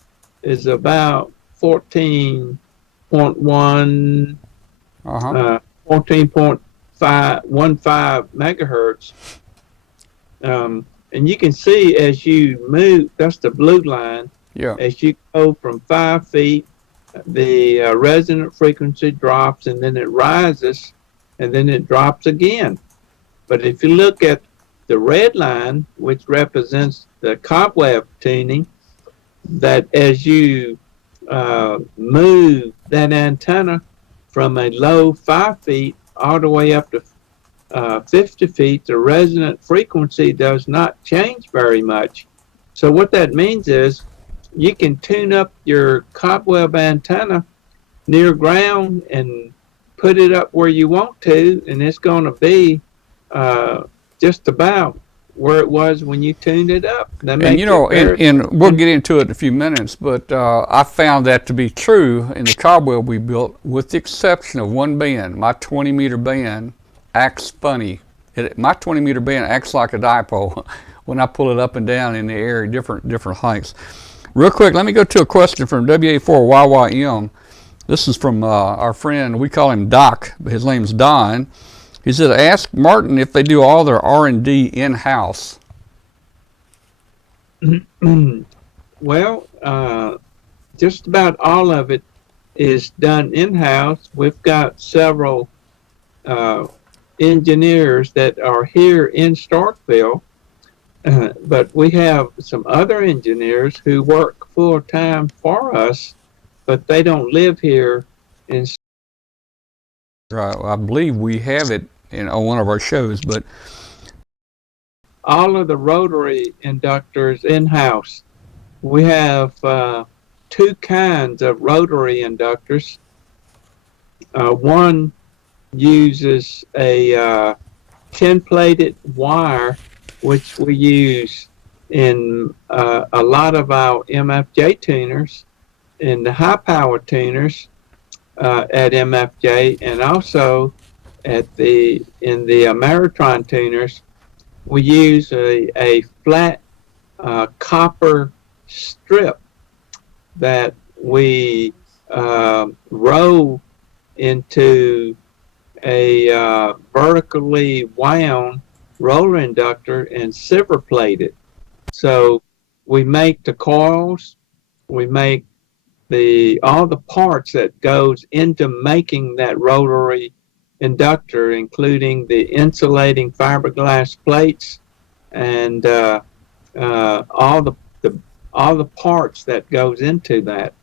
is about 14.1, 14.15 megahertz. And you can see as you move, that's the blue line. Yeah. As you go from 5 feet, the resonant frequency drops, and then it rises, and then it drops again. But if you look at the red line, which represents the cobweb tuning, that as you move that antenna from a low 5 feet all the way up to 50 feet, the resonant frequency does not change very much. So what that means is you can tune up your cobweb antenna near ground and put it up where you want to, and it's going to be just about where it was when you tuned it up. And and we'll get into it in a few minutes, but I found that to be true in the cobweb we built, with the exception of one band. My 20-meter band acts funny. My 20-meter band acts like a dipole when I pull it up and down in the air at different heights. Real quick, let me go to a question from WA4YYM. This is from our friend, we call him Doc, but his name's Don. He said, ask Martin if they do all their R&D in-house. Well, just about all of it is done in-house. We've got several engineers that are here in Starkville, but we have some other engineers who work full-time for us, but they don't live here in. Right, I believe we have it on one of our shows, but all of the rotary inductors in-house. We have two kinds of rotary inductors. One uses a tin-plated wire, which we use in a lot of our MFJ tuners, in the high-power tuners at MFJ, and also in the Ameritron tuners. We use a flat copper strip that we roll into a vertically wound roller inductor and silver plate it. So we make the coils, we make all the parts that goes into making that rotary inductor, including the insulating fiberglass plates and all the parts that goes into that.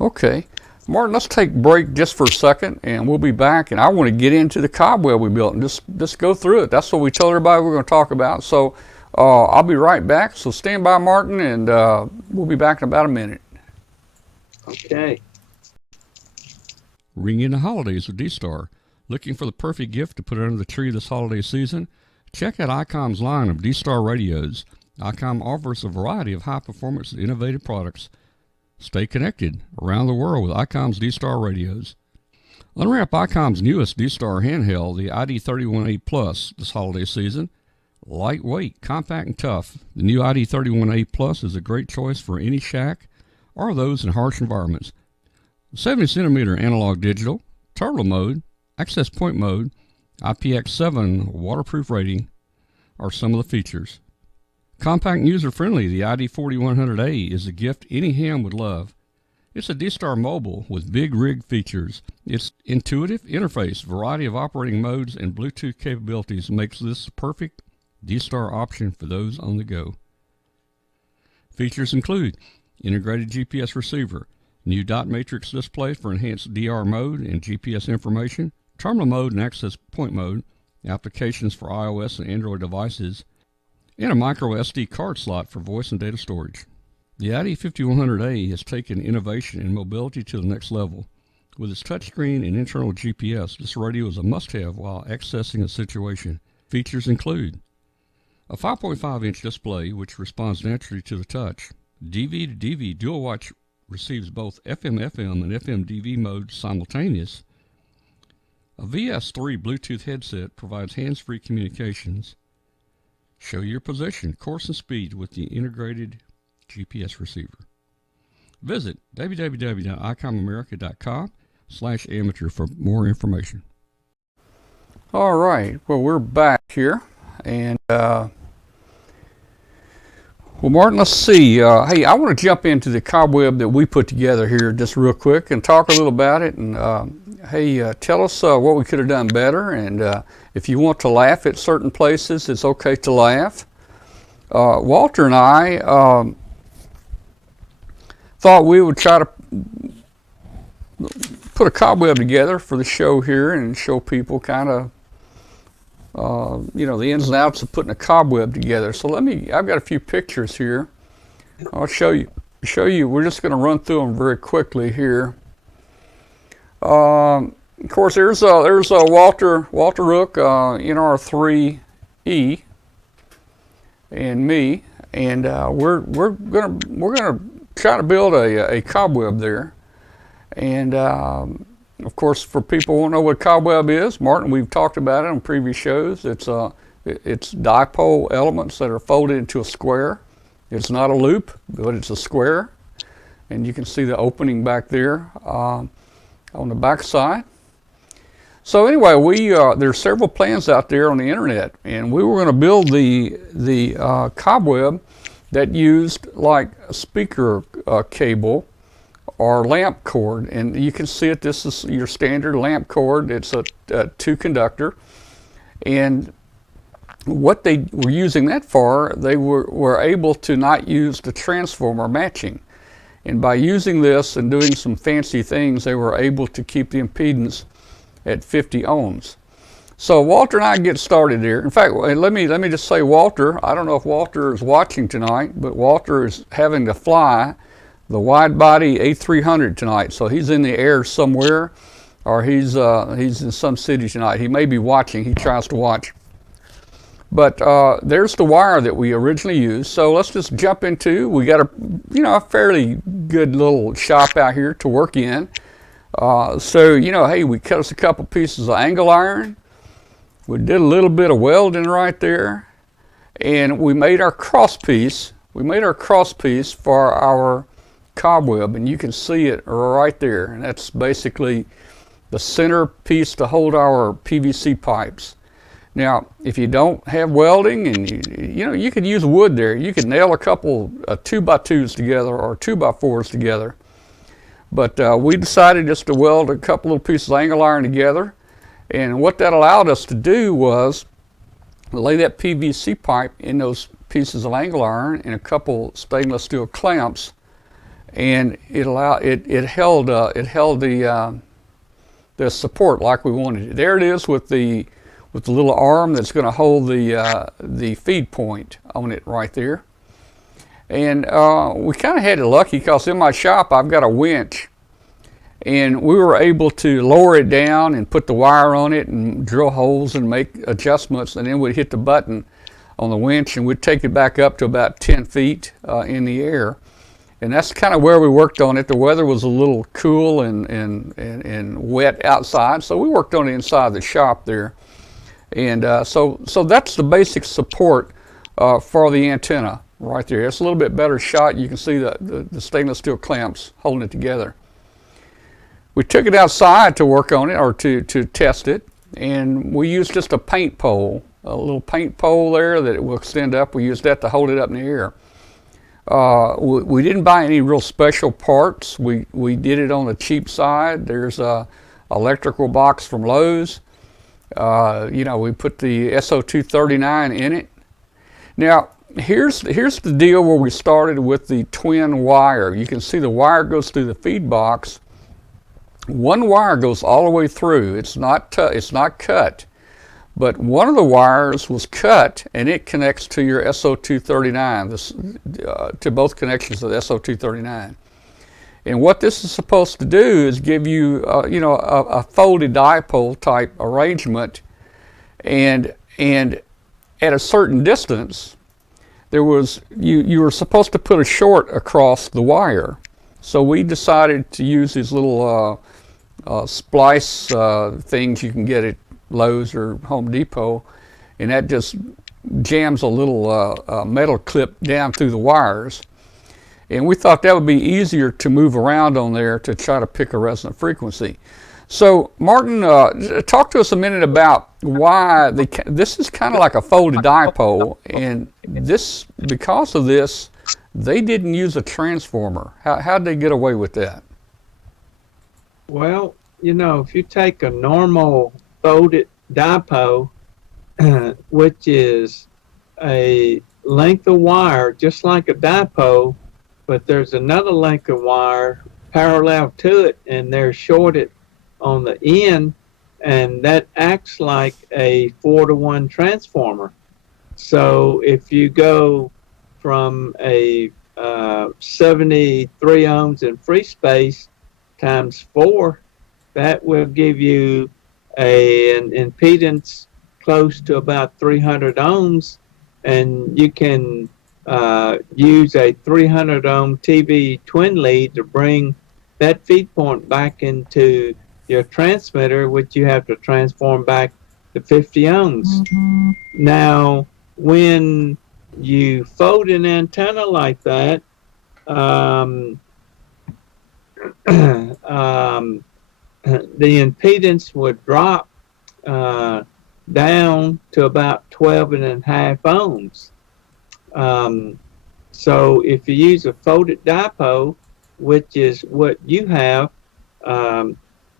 Okay. Martin, let's take a break just for a second, and we'll be back. And I want to get into the cobweb we built and just go through it. That's what we told everybody we're going to talk about. So I'll be right back. So stand by, Martin, and we'll be back in about a minute. Okay. Ring in the holidays with D-Star. Looking for the perfect gift to put under the tree this holiday season? Check out Icom's line of D-Star radios. Icom offers a variety of high-performance and innovative products. Stay connected around the world with Icom's D-Star radios. Unwrap Icom's newest D-Star handheld, the ID31A Plus, this holiday season. Lightweight, compact, and tough, the new ID31A Plus is a great choice for any shack or those in harsh environments. 70cm analog digital, turbo mode, access point mode, IPX7 waterproof rating are some of the features. Compact and user-friendly, the ID4100A is a gift any ham would love. It's a D-Star mobile with big rig features. Its intuitive interface, variety of operating modes, and Bluetooth capabilities makes this a perfect D-Star option for those on the go. Features include integrated GPS receiver, new dot matrix display for enhanced DR mode and GPS information, terminal mode and access point mode, applications for iOS and Android devices, and a micro SD card slot for voice and data storage. The ID5100A has taken innovation and mobility to the next level. With its touchscreen and internal GPS, this radio is a must-have while accessing a situation. Features include a 5.5-inch display which responds naturally to the touch. DV to DV dual watch receives both FM/FM and FM/DV modes simultaneous. A VS3 Bluetooth headset provides hands-free communications. Show your position, course, and speed with the integrated GPS receiver. Visit www.icomamerica.com/amateur for more information. All right, well, we're back here, and well, Martin, let's see. Hey, I want to jump into the Cobweb that we put together here just real quick and talk a little about it. And hey, tell us what we could have done better. And if you want to laugh at certain places, it's okay to laugh. Walter and I thought we would try to put a Cobweb together for the show here and show people kind of you know, the ins and outs of putting a Cobweb together. So I've got a few pictures here. I'll show you. We're just going to run through them very quickly here. Of course, there's Walter Rook, NR3E, and me, and we're gonna try to build a Cobweb there. And of course, for people who don't know what Cobweb is, Martin, we've talked about it on previous shows. It's dipole elements that are folded into a square. It's not a loop, but it's a square. And you can see the opening back there on the back side. So anyway, there's several plans out there on the internet, and we were going to build the Cobweb that used like a speaker cable or lamp cord, and you can see it. This is your standard lamp cord. It's a 2-conductor, and what they were using that for, they were able to not use the transformer matching, and by using this and doing some fancy things, they were able to keep the impedance at 50 ohms. So Walter and I get started here. In fact, let me just say, Walter, I don't know if Walter is watching tonight, but Walter is having to fly the wide-body A300 tonight, so he's in the air somewhere, or he's in some city tonight. He may be watching. He tries to watch. But there's the wire that we originally used. So let's just jump into. We got a fairly good little shop out here to work in. So hey, we cut us a couple pieces of angle iron. We did a little bit of welding right there, and we made our cross piece. We made our cross piece for our Cobweb, and you can see it right there, and that's basically the center piece to hold our PVC pipes. Now, if you don't have welding, and you could use wood there. You could nail a couple 2x2s together or 2x4s together, but we decided just to weld a couple little pieces of angle iron together, and what that allowed us to do was lay that PVC pipe in those pieces of angle iron and a couple stainless steel clamps, and it held the support like we wanted it. There it is with the little arm that's going to hold the feed point on it right there. And we kind of had it lucky because in my shop I've got a winch, and we were able to lower it down and put the wire on it and drill holes and make adjustments, and then we'd hit the button on the winch and we'd take it back up to about 10 feet in the air. And that's kind of where we worked on it. The weather was a little cool and wet outside, so we worked on it inside the shop there. And so that's the basic support for the antenna right there. It's a little bit better shot. You can see the stainless steel clamps holding it together. We took it outside to work on it, or to test it, and we used just a paint pole, a little paint pole there that it will extend up. We used that to hold it up in the air. We didn't buy any real special parts. We did it on the cheap side. There's a electrical box from Lowe's. We put the SO239 in it. Now, here's the deal where we started with the twin wire. You can see the wire goes through the feed box. One wire goes all the way through. It's not cut, but one of the wires was cut, and it connects to your SO239, to both connections of the SO239. And what this is supposed to do is give you, a folded dipole type arrangement, and at a certain distance, you were supposed to put a short across the wire. So we decided to use these little splice things you can get at Lowe's or Home Depot, and that just jams a little metal clip down through the wires. And we thought that would be easier to move around on there to try to pick a resonant frequency. So Martin, talk to us a minute about why this is kind of like a folded dipole, and because of this, they didn't use a transformer. How'd they get away with that? Well, if you take a normal folded dipole, which is a length of wire just like a dipole, but there's another length of wire parallel to it, and they're shorted on the end, and that acts like a 4-to-1 transformer. So if you go from a 73 ohms in free space times 4, that will give you an impedance close to about 300 ohms, and you can use a 300 ohm TV twin lead to bring that feed point back into your transmitter, which you have to transform back to 50 ohms. Mm-hmm. Now, when you fold an antenna like that, the impedance would drop down to about 12.5 ohms. So if you use a folded dipole, which is what you have,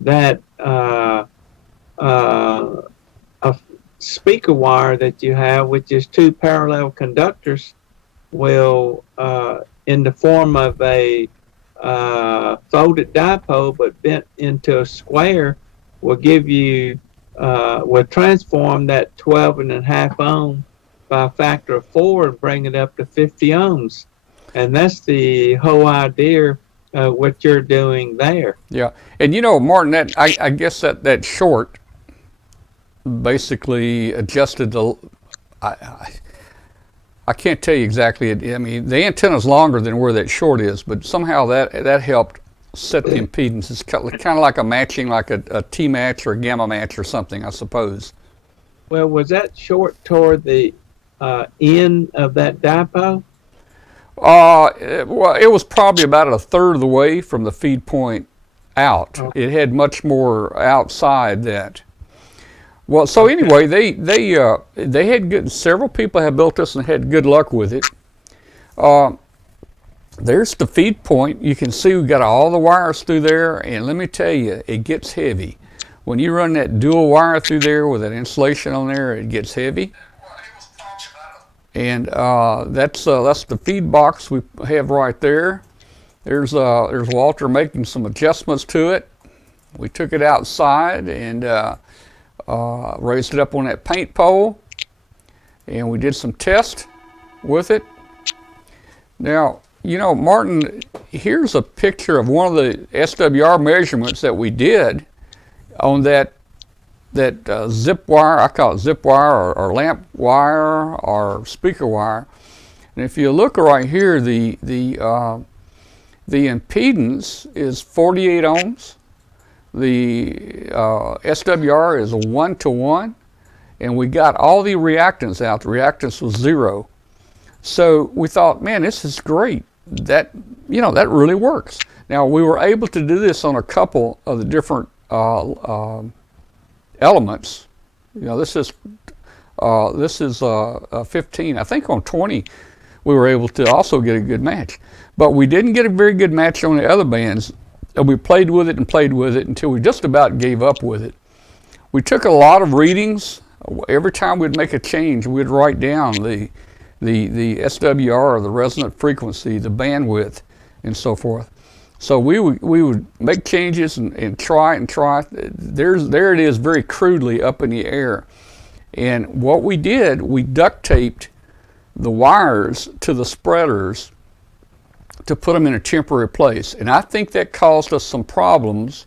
that a speaker wire that you have, which is 2 parallel conductors, will, in the form of a folded dipole but bent into a square, will give you, will transform that 12.5 ohm by a factor of 4 and bring it up to 50 ohms. And that's the whole idea of what you're doing there. Yeah, and Martin, that I guess that short basically adjusted the. I can't tell you exactly. I mean, the antenna's longer than where that short is, but somehow that helped set the impedance. It's kind of like a matching, like a T match or a gamma match or something, I suppose. Well, was that short toward the end of that dipole? Well, it was probably about a third of the way from the feed point out. Okay. It had much more outside that. Well, so anyway, they had good. Several people have built this and had good luck with it. There's the feed point. You can see we've got all the wires through there, and let me tell you, it gets heavy. When you run that dual wire through there with that insulation on there, it gets heavy. And that's the feed box we have right there. There's Walter making some adjustments to it. We took it outside and raised it up on that paint pole, and we did some tests with it. Now, Martin, here's a picture of one of the SWR measurements that we did on that zip wire. I call it zip wire or lamp wire or speaker wire. And if you look right here, the The impedance is 48 ohms. The SWR is a 1-to-1, and we got all the reactance out. The reactance was 0. So we thought, man, this is great. That really works. Now we were able to do this on a couple of the different elements. This is 15. I think on 20 we were able to also get a good match, but we didn't get a very good match on the other bands. And we played with it until we just about gave up with it. We took a lot of readings. Every time we'd make a change, we'd write down the SWR, the resonant frequency, the bandwidth, and so forth. So we would make changes and try and try. There it is, very crudely up in the air. And what we did, we duct taped the wires to the spreaders to put them in a temporary place. And I think that caused us some problems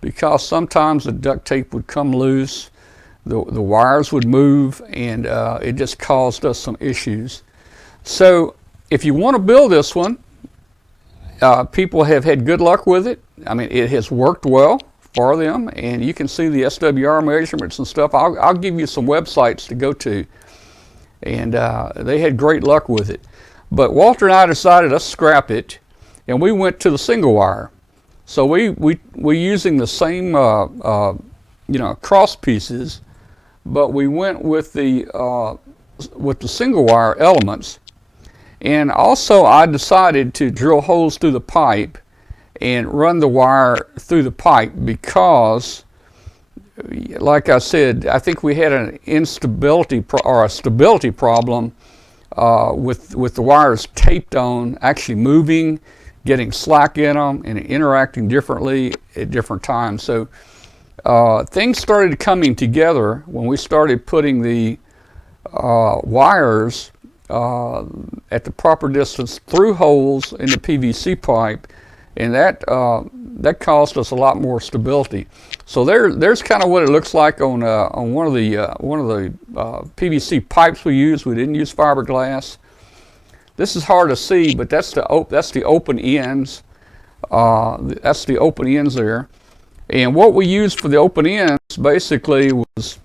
because sometimes the duct tape would come loose, the wires would move, and it just caused us some issues. So if you want to build this one, people have had good luck with it. I mean, it has worked well for them, and you can see the SWR measurements and stuff. I'll give you some websites to go to, and they had great luck with it. But Walter and I decided to scrap it, and we went to the single wire. So we using the same cross pieces, but we went with the single wire elements. And also I decided to drill holes through the pipe and run the wire through the pipe because, like I said, I think we had an instability or a stability problem with the wires taped on, actually moving, getting slack in them, and interacting differently at different times. So things started coming together when we started putting the wires at the proper distance through holes in the PVC pipe, and that caused us a lot more stability. So there's kind of what it looks like on one of the PVC pipes we use. We didn't use fiberglass. This is hard to see, but that's the open ends. That's the open ends there. And what we used for the open ends basically was,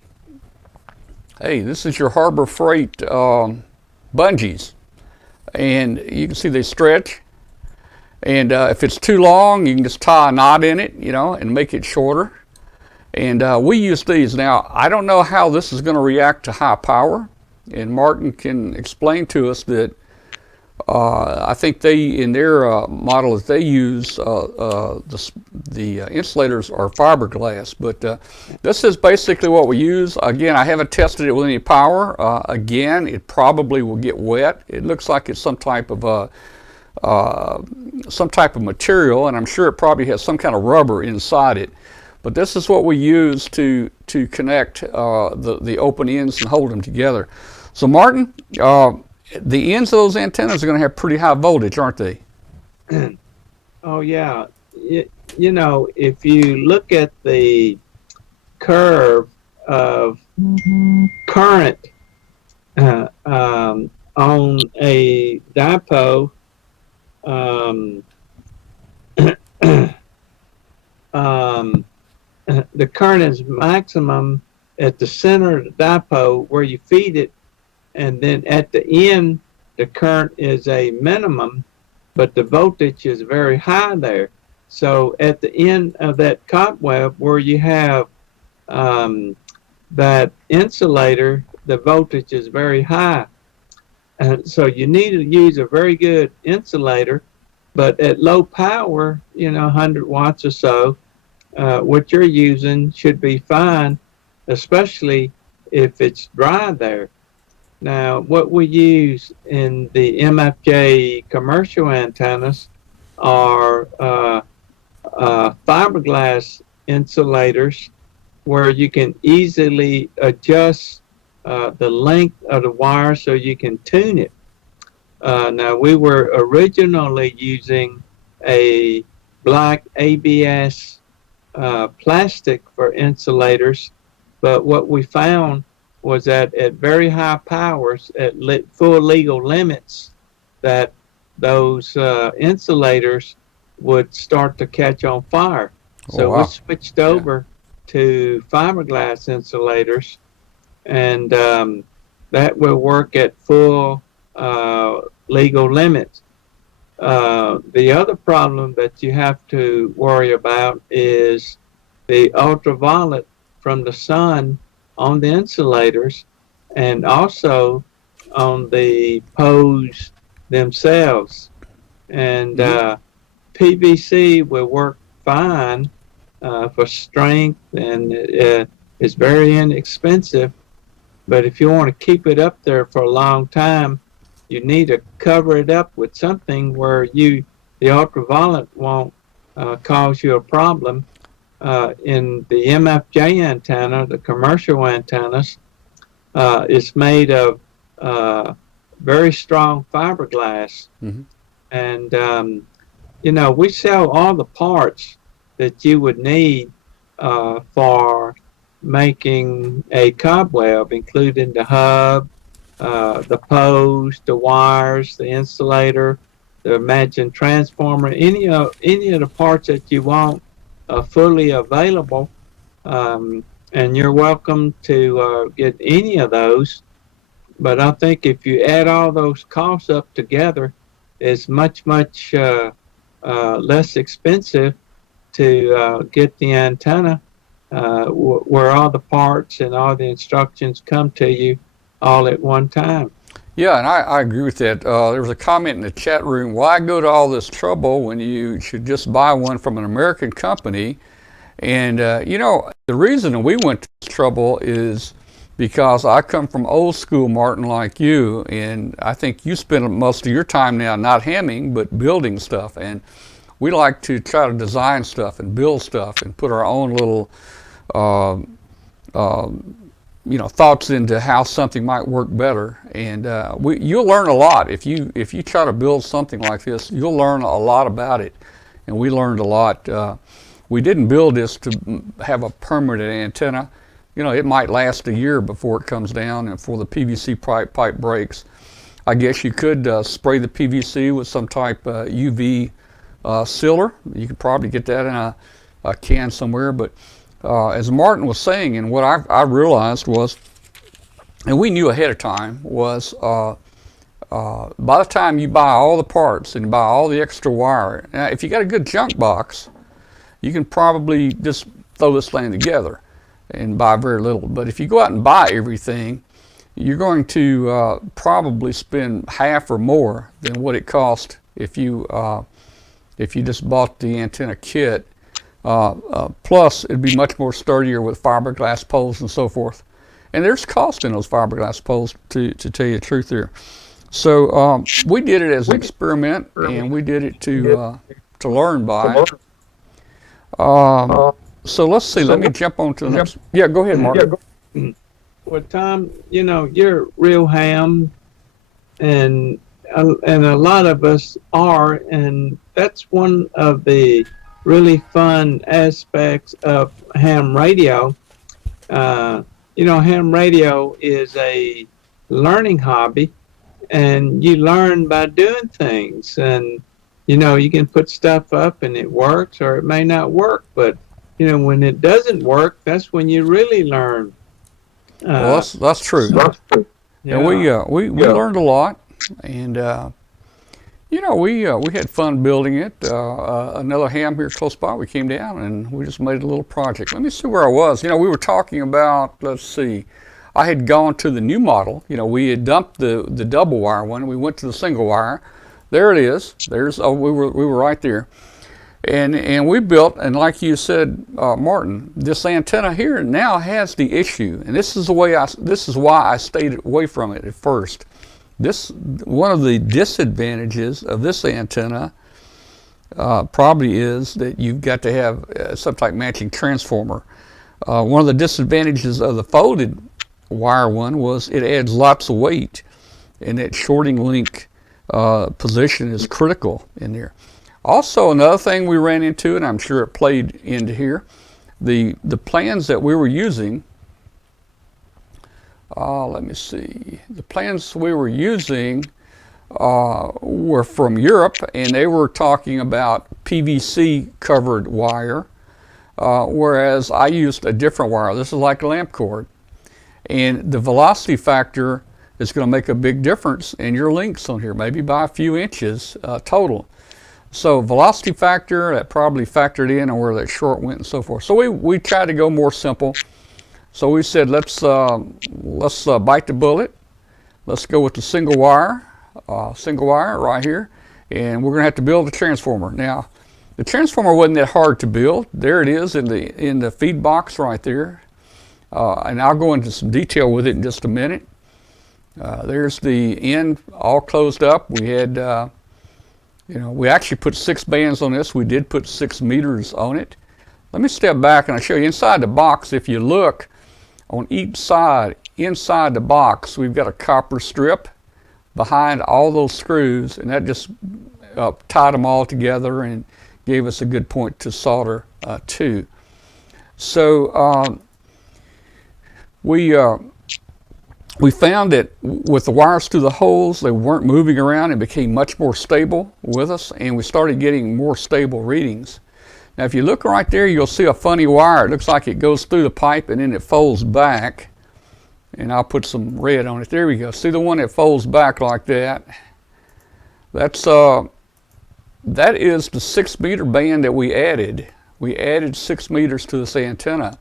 hey, this is your Harbor Freight bungees, and you can see they stretch. And if it's too long, you can just tie a knot in it, and make it shorter. And we use these. Now, I don't know how this is going to react to high power, and Martin can explain to us that I think in their model that they use, the insulators are fiberglass. But this is basically what we use. Again, I haven't tested it with any power. Again, it probably will get wet. It looks like it's some type of material, and I'm sure it probably has some kind of rubber inside it. But this is what we use to connect the open ends and hold them together. So Martin, the ends of those antennas are going to have pretty high voltage, aren't they? Oh yeah. If you look at the curve of current on a dipole, the current is maximum at the center of the dipole where you feed it, and then at the end the current is a minimum, but the voltage is very high there. So at the end of that cobweb where you have that insulator, the voltage is very high, and so you need to use a very good insulator. But at low power, 100 watts or so, what you're using should be fine, especially if it's dry there. Now, what we use in the MFJ commercial antennas are fiberglass insulators where you can easily adjust the length of the wire so you can tune it. Now, we were originally using a black ABS plastic for insulators, but what we found was that at very high powers, at full legal limits, that those insulators would start to catch on fire. Oh, So we wow. switched Yeah. over to fiberglass insulators, and that will work at full legal limits. The other problem that you have to worry about is the ultraviolet from the sun on the insulators and also on the poles themselves. And Hmm. PVC will work fine for strength, and it's very inexpensive. But if you want to keep it up there for a long time, you need to cover it up with something where the ultraviolet won't cause you a problem. In the MFJ antenna, the commercial antennas, it's made of very strong fiberglass. Hmm. And, we sell all the parts that you would need for making a cobweb, including the hub, the post, the wires, the insulator, the imagined transformer, any of the parts that you want fully available. And you're welcome to get any of those. But I think if you add all those costs up together, it's much less expensive to get the antenna where all the parts and all the instructions come to you all at one time. Yeah, and I agree with that. There was a comment in the chat room, why go to all this trouble when you should just buy one from an American company? And, the reason we went to this trouble is because I come from old school, Martin, like you, and I think you spend most of your time now not hamming, but building stuff. And we like to try to design stuff and build stuff and put our own little uh, uh, thoughts into how something might work better. And you'll learn a lot if you try to build something like this. You'll learn a lot about it, and we learned a lot. We didn't build this to have a permanent antenna. It might last a year before it comes down and before the PVC pipe breaks. I guess you could spray the PVC with some type of UV sealer. You could probably get that in a can somewhere. But as Martin was saying, and what I realized was, and we knew ahead of time, was by the time you buy all the parts and buy all the extra wire, now, if you got a good junk box, you can probably just throw this thing together and buy very little. But if you go out and buy everything, you're going to probably spend half or more than what it cost if you just bought the antenna kit. Plus, it'd be much more sturdier with fiberglass poles and so forth. And there's cost in those fiberglass poles, to tell you the truth there. So we did it as an experiment, and we did it to learn by. So let's see. Let me jump on to the next. Yeah, go ahead, Mark. Well, Tom, you're real ham, and a lot of us are, and that's one of the really fun aspects of ham radio. Ham radio is a learning hobby, and you learn by doing things. And, you can put stuff up and it works or it may not work. But, when it doesn't work, that's when you really learn. Well, that's true. Yeah. And we learned a lot, and we had fun building it. Another ham here close by, we came down and we just made a little project. Let me see where I was. We were talking about, let's see, I had gone to the new model. We had dumped the double wire one, and we went to the single wire. There it is. We were right there. And we built, and like you said, Martin, this antenna here now has the issue, and this is why I stayed away from it at first. One of the disadvantages of this antenna probably is that you've got to have some type of matching transformer. One of the disadvantages of the folded wire one was it adds lots of weight, and that shorting link position is critical in there. Also, another thing we ran into, and I'm sure it played into here, the plans that we were using. Let me see. The plans we were using were from Europe, and they were talking about PVC covered wire, whereas I used a different wire. This is like a lamp cord. And the velocity factor is going to make a big difference in your links on here, maybe by a few inches total. So velocity factor, that probably factored in on where that short went and so forth. So we tried to go more simple. So we said, let's bite the bullet. Let's go with the single wire right here. And we're going to have to build the transformer. Now, the transformer wasn't that hard to build. There it is in the feed box right there. And I'll go into some detail with it in just a minute. There's the end all closed up. We had, we actually put 6 bands on this. We did put 6 meters on it. Let me step back and I'll show you inside the box. If you look on each side, inside the box, we've got a copper strip behind all those screws, and that just tied them all together and gave us a good point to solder to. So we found that with the wires through the holes, they weren't moving around and became much more stable with us, and we started getting more stable readings. Now if you look right there, you'll see a funny wire. It looks like it goes through the pipe and then it folds back. And I'll put some red on it. There we go. See the one that folds back like that? That is the 6 meter band that we added. We added 6 meters to this antenna.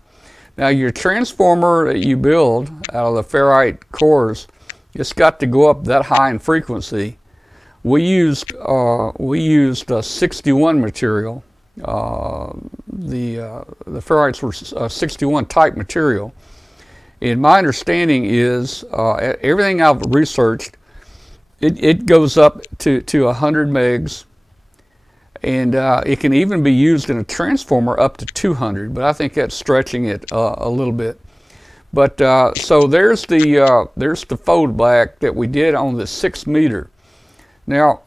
Now your transformer that you build out of the ferrite cores, it's got to go up that high in frequency. We used 61 material. The ferrites were 61 type material. And my understanding is everything I've researched, it goes up to 100 megs. And it can even be used in a transformer up to 200, but I think that's stretching it a little bit. But so there's the fold back that we did on the 6 meter. Now,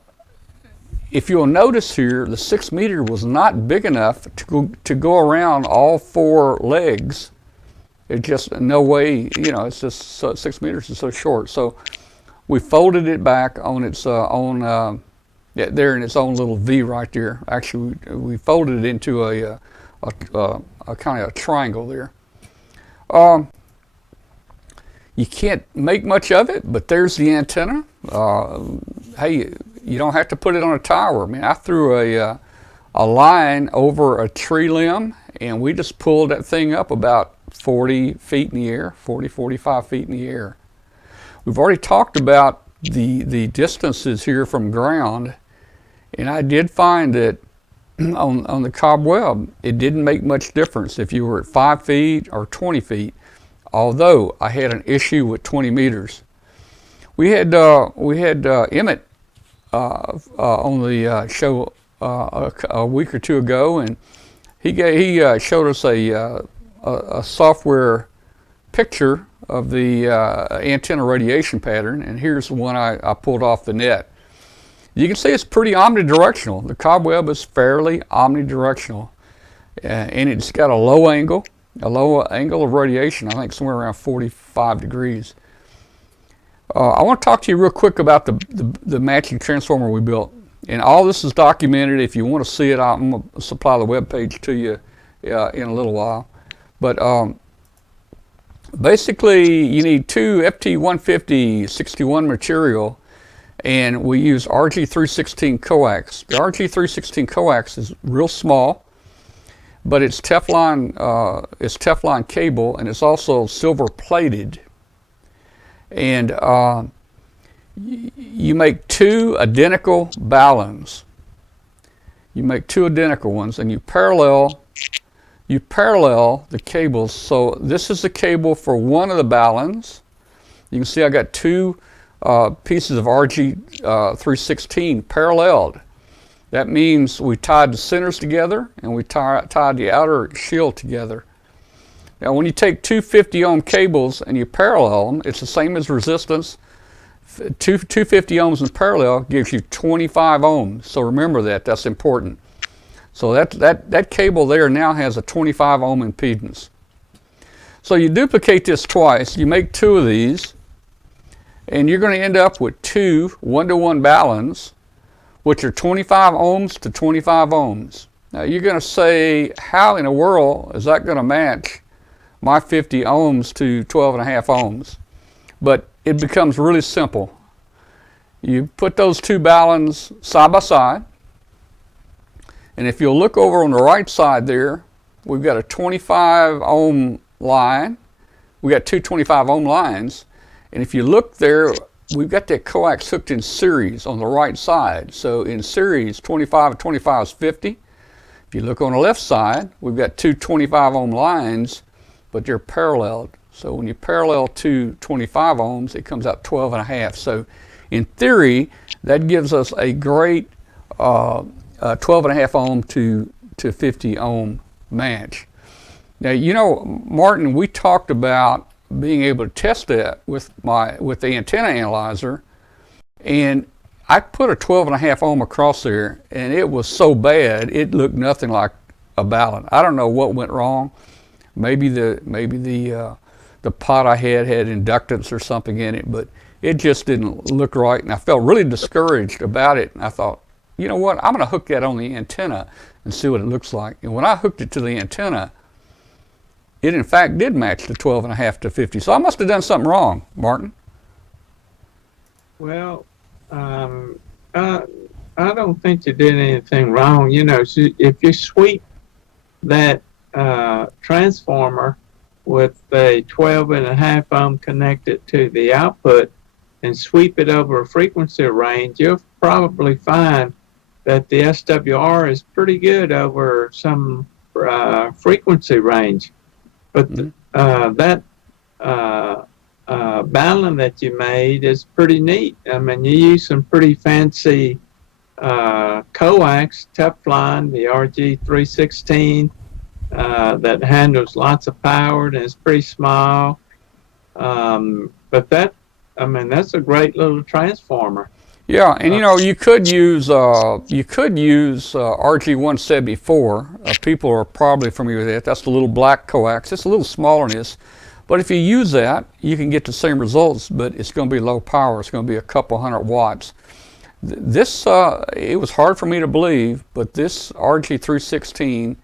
if you'll notice here, the 6 meter was not big enough to go around all 4 legs. It just no way, it's just 6 meters is so short. So we folded it back on its own. There in its own little V right there. Actually, we folded it into a kind of a triangle there. You can't make much of it, but there's the antenna. Hey, you don't have to put it on a tower. I mean, I threw a line over a tree limb, and we just pulled that thing up about 40 feet in the air, 45 feet in the air. We've already talked about the distances here from ground, and I did find that on the Cobweb, it didn't make much difference if you were at 5 feet or 20 feet, although I had an issue with 20 meters. We had Emmett on the show a week or two ago, and he showed us a software picture of the antenna radiation pattern, and here's the one I pulled off the net. You can see it's pretty omnidirectional. The Cobweb is fairly omnidirectional, and it's got a low angle of radiation, I think somewhere around 45 degrees. I want to talk to you real quick about the matching transformer we built. And all this is documented. If you want to see it, I'm going to supply the web page to you in a little while. But basically, you need 2 FT150 61 material, and we use RG316 coax. The RG316 coax is real small, but it's Teflon cable, and it's also silver plated. And you make 2 identical ballons. You make 2 identical ones, and you parallel the cables. So this is the cable for one of the ballons. You can see I got 2 pieces of RG316 paralleled. That means we tied the centers together and we tied the outer shield together. Now when you take 2 50 ohm cables and you parallel them, it's the same as resistance. 250 ohms in parallel gives you 25 ohms. So remember that's important. So that cable there now has a 25 ohm impedance. So you duplicate this twice, you make 2 of these, and you're going to end up with 2 1-to-1 ballons which are 25 ohms to 25 ohms. Now you're going to say, how in the world is that going to match my 50 ohms to 12.5 ohms? But it becomes really simple. You put those two balunds side by side, and if you'll look over on the right side there, we've got a 25 ohm line. We got two 25 ohm lines, and if you look there, we've got that coax hooked in series on the right side. So in series, 25 and 25 is 50. If you look on the left side, we've got two 25 ohm lines, but they're paralleled. So when you parallel two 25 ohms, it comes out 12.5. So in theory, that gives us a great 12.5 ohm to 50 ohm match. Now, you know, Martin, we talked about being able to test that with the antenna analyzer, and I put a 12.5 ohm across there, and it was so bad it looked nothing like a balun. I don't know what went wrong. Maybe the pot I had inductance or something in it, but it just didn't look right, and I felt really discouraged about it. And I thought, you know what, I'm going to hook that on the antenna and see what it looks like. And when I hooked it to the antenna, it in fact did match the 12.5 to 50. So I must have done something wrong, Martin. Well, I don't think you did anything wrong. You know, so if you sweep that transformer with a 12.5 ohm connected to the output and sweep it over a frequency range, you'll probably find that the SWR is pretty good over some frequency range. But that balun that you made is pretty neat. I mean, you use some pretty fancy coax, Teflon, the RG316, that handles lots of power and is pretty small. But that, I mean, that's a great little transformer. Yeah, and you know, you could use RG174. People are probably familiar with that. That's the little black coax. It's a little smaller than this, but if you use that, you can get the same results, but it's going to be low power. It's going to be a couple hundred watts. This it was hard for me to believe, but this RG316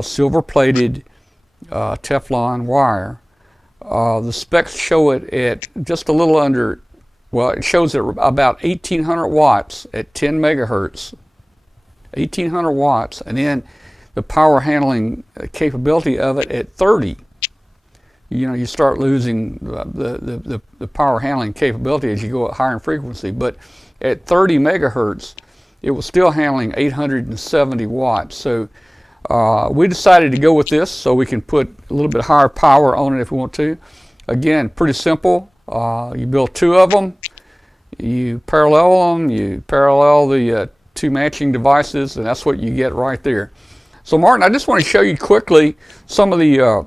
silver-plated Teflon wire, the specs show it at just a little under. Well, it shows it about 1,800 watts at 10 megahertz, 1,800 watts, and then the power handling capability of it at 30. You know, you start losing the power handling capability as you go higher in frequency, but at 30 megahertz, it was still handling 870 watts. So we decided to go with this so we can put a little bit higher power on it if we want to. Again, pretty simple. You build two of them, you parallel the two matching devices, and that's what you get right there. So Martin, I just want to show you quickly some of the,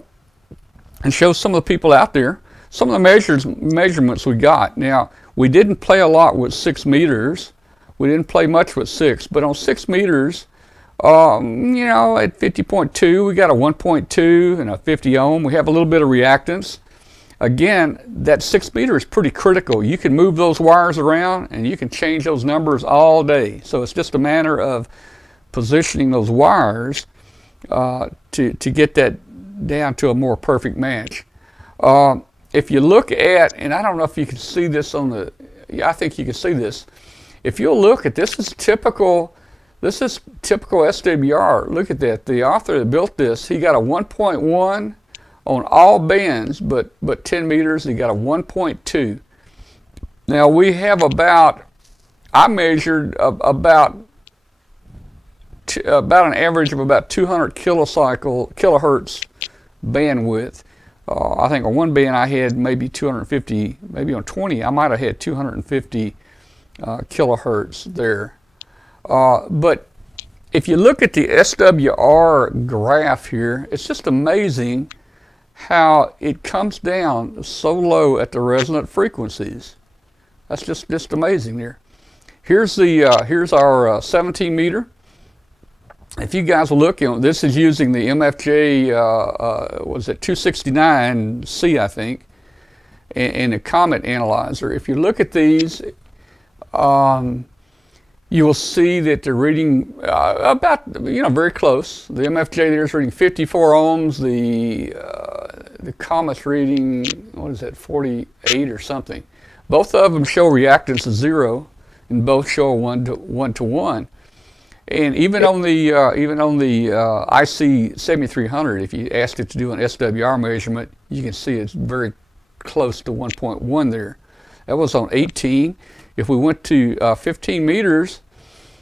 and show some of the people out there, some of the measurements we got. Now, we didn't play a lot with 6 meters. We didn't play much with 6, but on 6 meters, you know, at 50.2, we got a 1.2 and a 50 ohm. We have a little bit of reactance. Again, that 6 meter is pretty critical. You can move those wires around and you can change those numbers all day. So it's just a matter of positioning those wires to get that down to a more perfect match. If you look at, and I don't know if you can see this on the, yeah, I think you can see this. If you'll look at this, is typical SWR. Look at that. The author that built this, he got a 1.1 on all bands, but 10 meters, he got a 1.2. Now we have about, I measured about an average of about 200 kilohertz bandwidth. I think on one band I had maybe 250, maybe on 20 I might have had 250 kilohertz there. But if you look at the SWR graph here, it's just amazing how it comes down so low at the resonant frequencies. That's just amazing there. Here's our 17 meter. If you guys will look, you know, this is using the MFJ, was it 269C, I think, and a Comet analyzer. If you look at these, you you will see that they're reading about, very close. The MFJ there is reading 54 ohms. The Comet's reading, 48 or something. Both of them show reactance of 0, and both show a 1 to 1. And even on the IC 7300, if you asked it to do an SWR measurement, you can see it's very close to 1.1 there. That was on 18. If we went to 15 meters,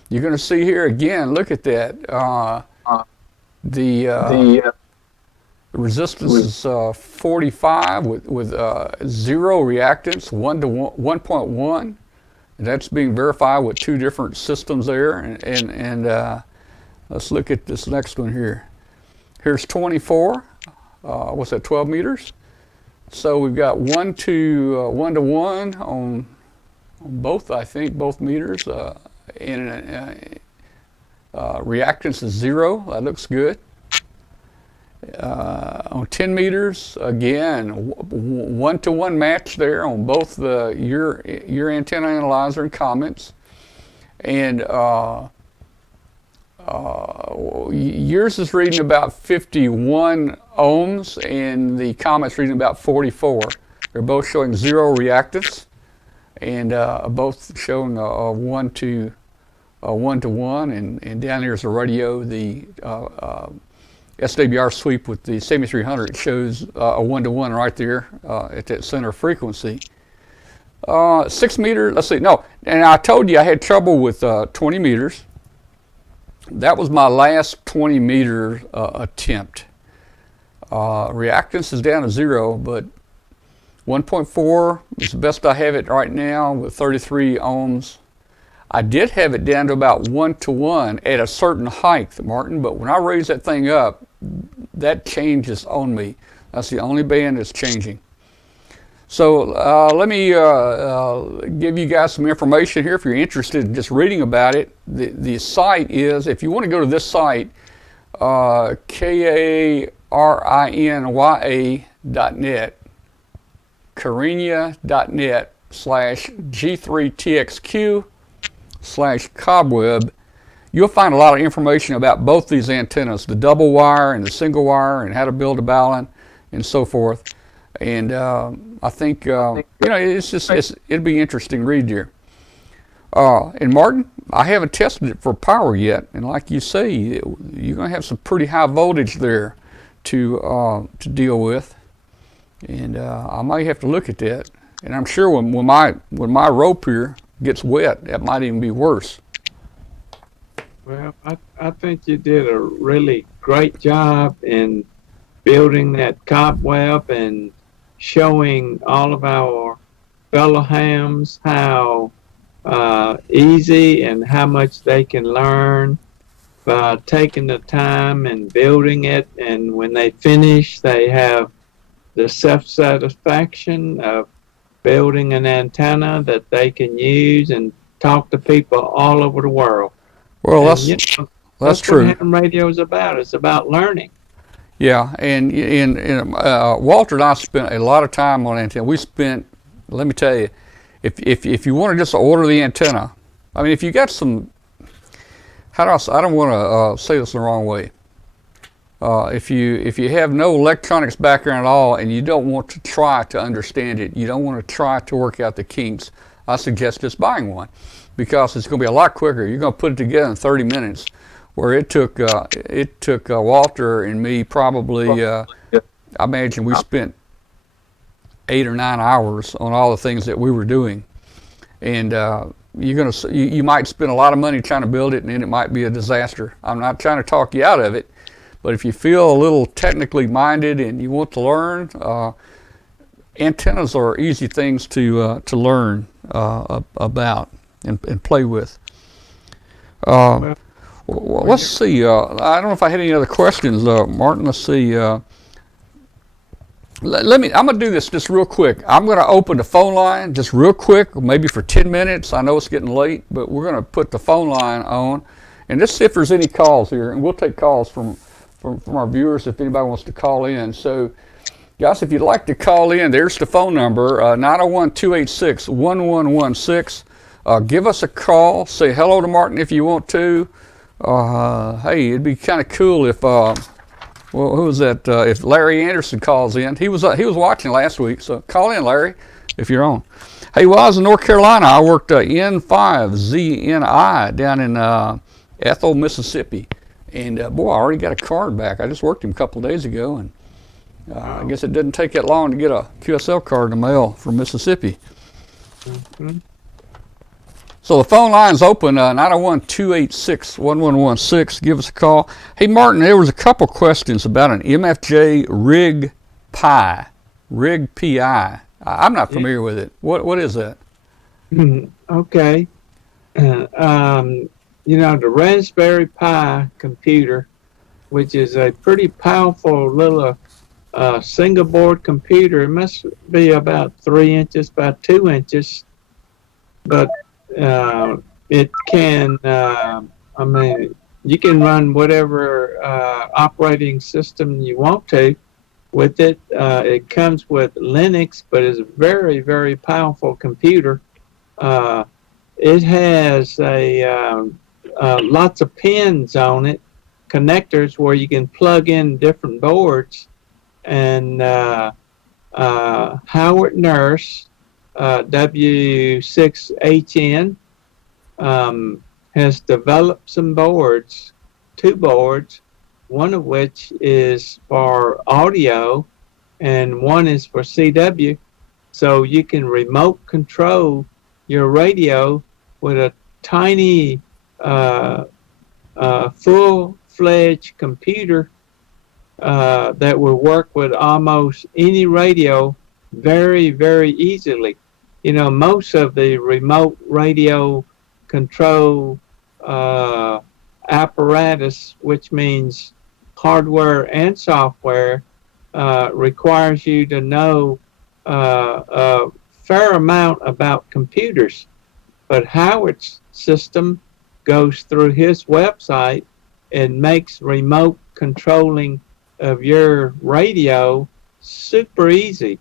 you're going to see here again, look at that. The resistance is 45 with 0 reactance, 1.1. That's being verified with 2 different systems there. And let's look at this next one here. Here's 24. 12 meters? So we've got 1 to 1 on both, I think, both meters. And reactance is 0. That looks good. On 10 meters, again, 1 to 1 match there on both your antenna analyzer and comments. And yours is reading about 51 ohms, and the Comet's reading about 44. They're both showing 0 reactance, and both showing a 1 to 1, and down there's a radio, the SWR sweep with the 7300 shows a 1 to 1 right there at that center frequency. 6 meters, let's see, no, and I told you I had trouble with 20 meters. That was my last 20 meter attempt. Reactance is down to 0, but 1.4 is the best I have it right now with 33 ohms. I did have it down to about 1 to 1 at a certain height, Martin, but when I raise that thing up, that changes on me. That's the only band that's changing. So let me give you guys some information here if you're interested in just reading about it. The site is, if you want to go to this site, karinya.net, karinya.net/G3TXQ/Cobweb, you'll find a lot of information about both these antennas, the double wire and the single wire, and how to build a balun and so forth. And I think it'd be interesting read here. And Martin, I haven't tested it for power yet, and like you say, you're going to have some pretty high voltage there to deal with, and I might have to look at that. And I'm sure when my rope here gets wet, that might even be worse. Well, I think you did a really great job in building that cobweb and showing all of our fellow hams how easy and how much they can learn by taking the time and building it. And when they finish, they have the self-satisfaction of building an antenna that they can use and talk to people all over the world. Well, that's true. What ham radio is about. It's about learning. Yeah, and Walter and I spent a lot of time on antenna. We spent, let me tell you, if you want to just order the antenna, I mean, if you got some, I don't want to say this the wrong way. If you have no electronics background at all and you don't want to try to understand it, you don't want to try to work out the kinks, I suggest just buying one, because it's going to be a lot quicker. You're going to put it together in 30 minutes, where it took Walter and me probably, I imagine we spent 8 or 9 hours on all the things that we were doing. And you might spend a lot of money trying to build it, and then it might be a disaster. I'm not trying to talk you out of it, but if you feel a little technically minded and you want to learn, antennas are easy things to learn about and play with. Well, let's see. I don't know if I had any other questions, Martin. Let's see. I'm going to do this just real quick. I'm going to open the phone line just real quick, maybe for 10 minutes. I know it's getting late, but we're going to put the phone line on, and let's see if there's any calls here. And we'll take calls from our viewers if anybody wants to call in. So, guys, if you'd like to call in, there's the phone number, 901-286-1116. give us a call. Say hello to Martin if you want to. Hey, it'd be kind of cool if well, who was that? If Larry Anderson calls in, he was watching last week. So call in, Larry, if you're on. Hey, while I was in North Carolina, I worked N5ZNI down in Ethel, Mississippi, and boy, I already got a card back. I just worked him a couple of days ago, and I guess it didn't take that long to get a QSL card in the mail from Mississippi. Mm-hmm. So the phone line's open, 901-286-1116. Give us a call. Hey, Martin, there was a couple questions about an MFJ Rig Pi. Rig PI. I'm not familiar with it. What is that? Okay. The Raspberry Pi computer, which is a pretty powerful little single board computer. It must be about 3 inches by 2 inches, but it can, you can run whatever operating system you want to with it. It comes with Linux, but it's a very, very powerful computer. It has lots of pins on it, connectors where you can plug in different boards. And Howard Nurse, W6HN, has developed some boards, 2 boards, one of which is for audio and one is for CW. So you can remote control your radio with a tiny full-fledged computer that will work with almost any radio very, very easily. Most of the remote radio control apparatus, which means hardware and software, requires you to know a fair amount about computers. But Howard's system goes through his website and makes remote controlling of your radio super easy.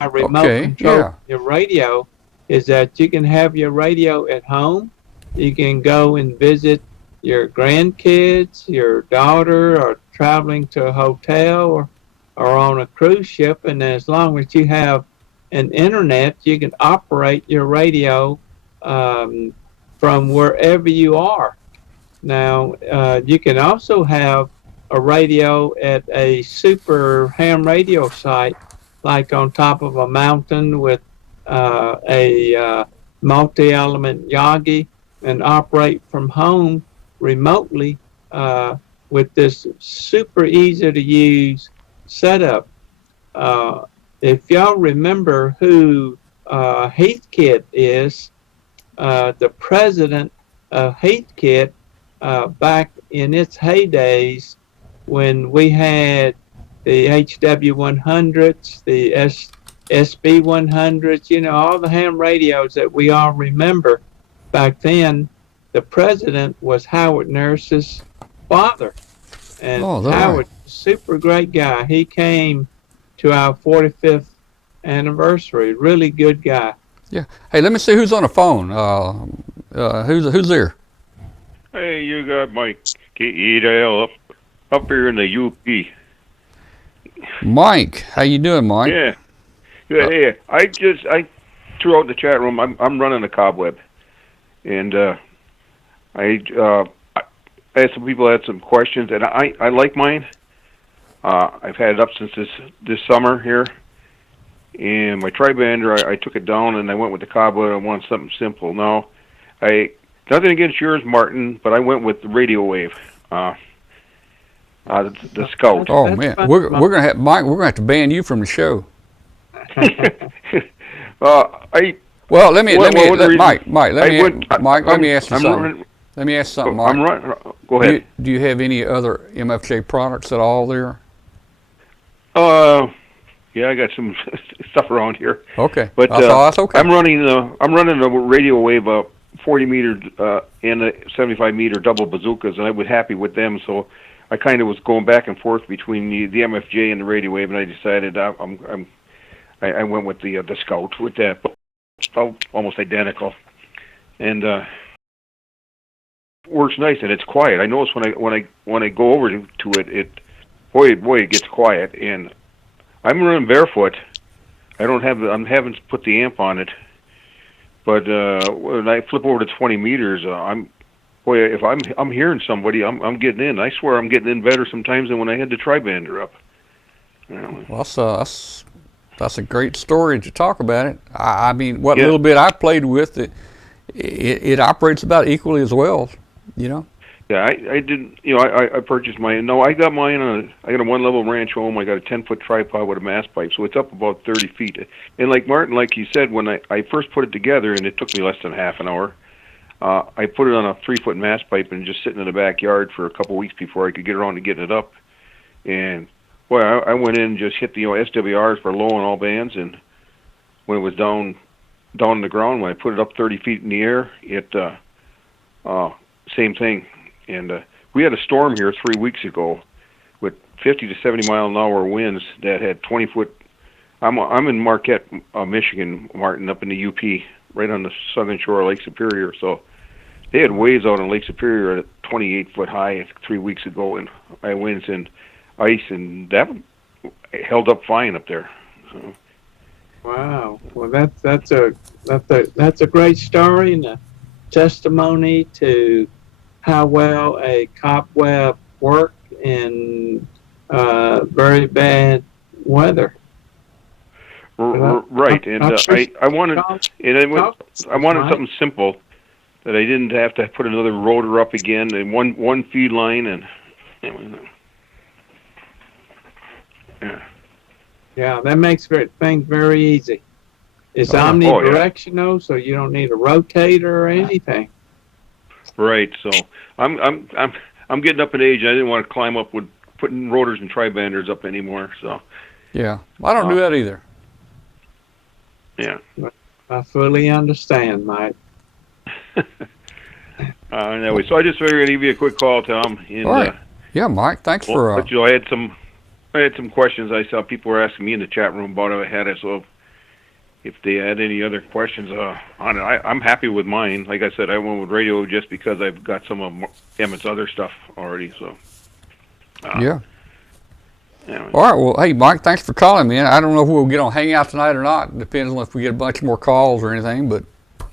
A remote control your radio is that you can have your radio at home. You can go and visit your grandkids, your daughter, or traveling to a hotel or on a cruise ship. And as long as you have an internet, you can operate your radio from wherever you are. Now, you can also have a radio at a super ham radio site, like on top of a mountain with a multi-element Yagi, and operate from home remotely with this super easy to use setup. If y'all remember who Heathkit is, the president of Heathkit back in its heydays when we had the HW100s, the SB100s, all the ham radios that we all remember back then, the president was Howard Nurse's father. And Howard, super great guy. He came to our 45th anniversary. Really good guy. Yeah. Hey, let me see who's on the phone. Who's there? Hey, you got Mike K-E-L up here in the UP. Mike, how you doing, Mike? Yeah. Hey, I threw out in the chat room. I'm running a Cobweb, and I had some people had some questions, and I like mine. I've had it up since this summer here, and my tri-bander I took it down and I went with the Cobweb. I wanted something simple. Now, nothing against yours, Martin, but I went with the radio wave. The Scout. Oh man, we're gonna have Mike. We're gonna have to ban you from the show. Mike. Let me ask you something. Let me ask you something, Mike. Go ahead. Do you have any other MFJ products at all there? Yeah, I got some stuff around here. Okay, but that's okay. I'm running a radio wave 40 meter and a 75 meter double bazookas, and I was happy with them. So I kind of was going back and forth between the MFJ and the radio wave, and I decided I went with the Scout with that, almost identical. and works nice, and it's quiet. I notice when I go over to it, it gets quiet, and I'm running barefoot. I haven't put the amp on it, but when I flip over to 20 meters, if I'm hearing somebody, I'm getting in. I swear I'm getting in better sometimes than when I had the tri-bander up. Well, that's a great story to talk about it. I mean, what Yeah. little bit I played with it operates about equally as well, you know. Yeah, I didn't. I purchased mine. No, I got mine I got a one-level ranch home. I got a 10-foot tripod with a mast pipe, so it's up about 30 feet. And like Martin, like you said, when I first put it together, and it took me less than half an hour, I put it on a 3-foot mast pipe and just sitting in the backyard for a couple weeks before I could get around to getting it up. And boy, I went in and just hit the SWRs for low on all bands, and when it was down on the ground, when I put it up 30 feet in the air, it same thing. And we had a storm here 3 weeks ago with 50 to 70 mile an hour winds that had 20-foot. I'm in Marquette, Michigan, Martin, up in the UP, right on the southern shore of Lake Superior. So they had waves out on Lake Superior at 28-foot high 3 weeks ago, and high winds and ice, and that held up fine up there. So. Wow. Well, that's a great story and a testimony to how well a Cobweb worked in very bad weather. Right, and I wanted something simple that I didn't have to put another rotor up again, and one feed line, and yeah, that makes things very easy. It's omnidirectional, so you don't need a rotator or anything. Right. So I'm getting up in age. I didn't want to climb up with putting rotors and tri-banders up anymore. So yeah, I don't do that either. Yeah. I fully understand, Mike. Anyway, so I just figured I'd give you a quick call, Tom. And, all right. Yeah, Mike. Thanks for. But, I had some questions. I saw people were asking me in the chat room about it. I had it. So if they had any other questions on it, I'm happy with mine. Like I said, I went with radio just because I've got some of Emmett's other stuff already. So yeah. Anyway. All right. Well, hey, Mike, thanks for calling, man. I don't know if we'll get on Hangout tonight or not. It depends on if we get a bunch more calls or anything. But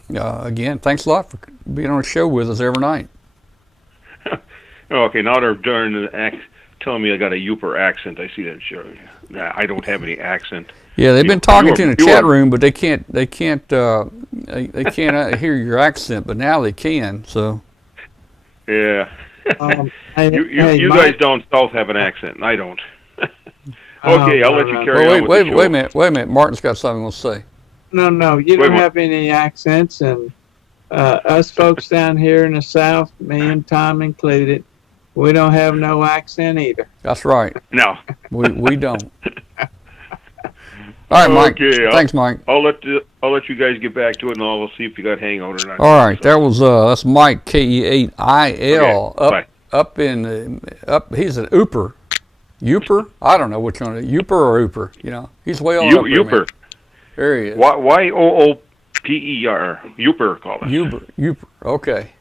again, thanks a lot for being on the show with us every night. Okay, now they're telling me I got a Yooper accent. I see that show. Nah, I don't have any accent. Yeah, they've been talking to you in the chat room, but they can't hear your accent. But now they can. So. Yeah. You guys down south have an accent, and I don't. Okay, I'll let you carry on with the show. Wait a minute. Martin's got something to say. No, you don't have any accents, and us folks down here in the South, me and Tom included, we don't have no accent either. That's right. No. We don't. All right, Mike. Okay, thanks, Mike. I'll let you guys get back to it, and I'll see if you got hangout or not. All right, that's Mike KE8IL okay, up he's an Ooper. Yooper? I don't know which one. Yooper or Ooper? He's way on up there, Yooper. man. There he is. Yooper, Yooper, call it. Yooper. Okay.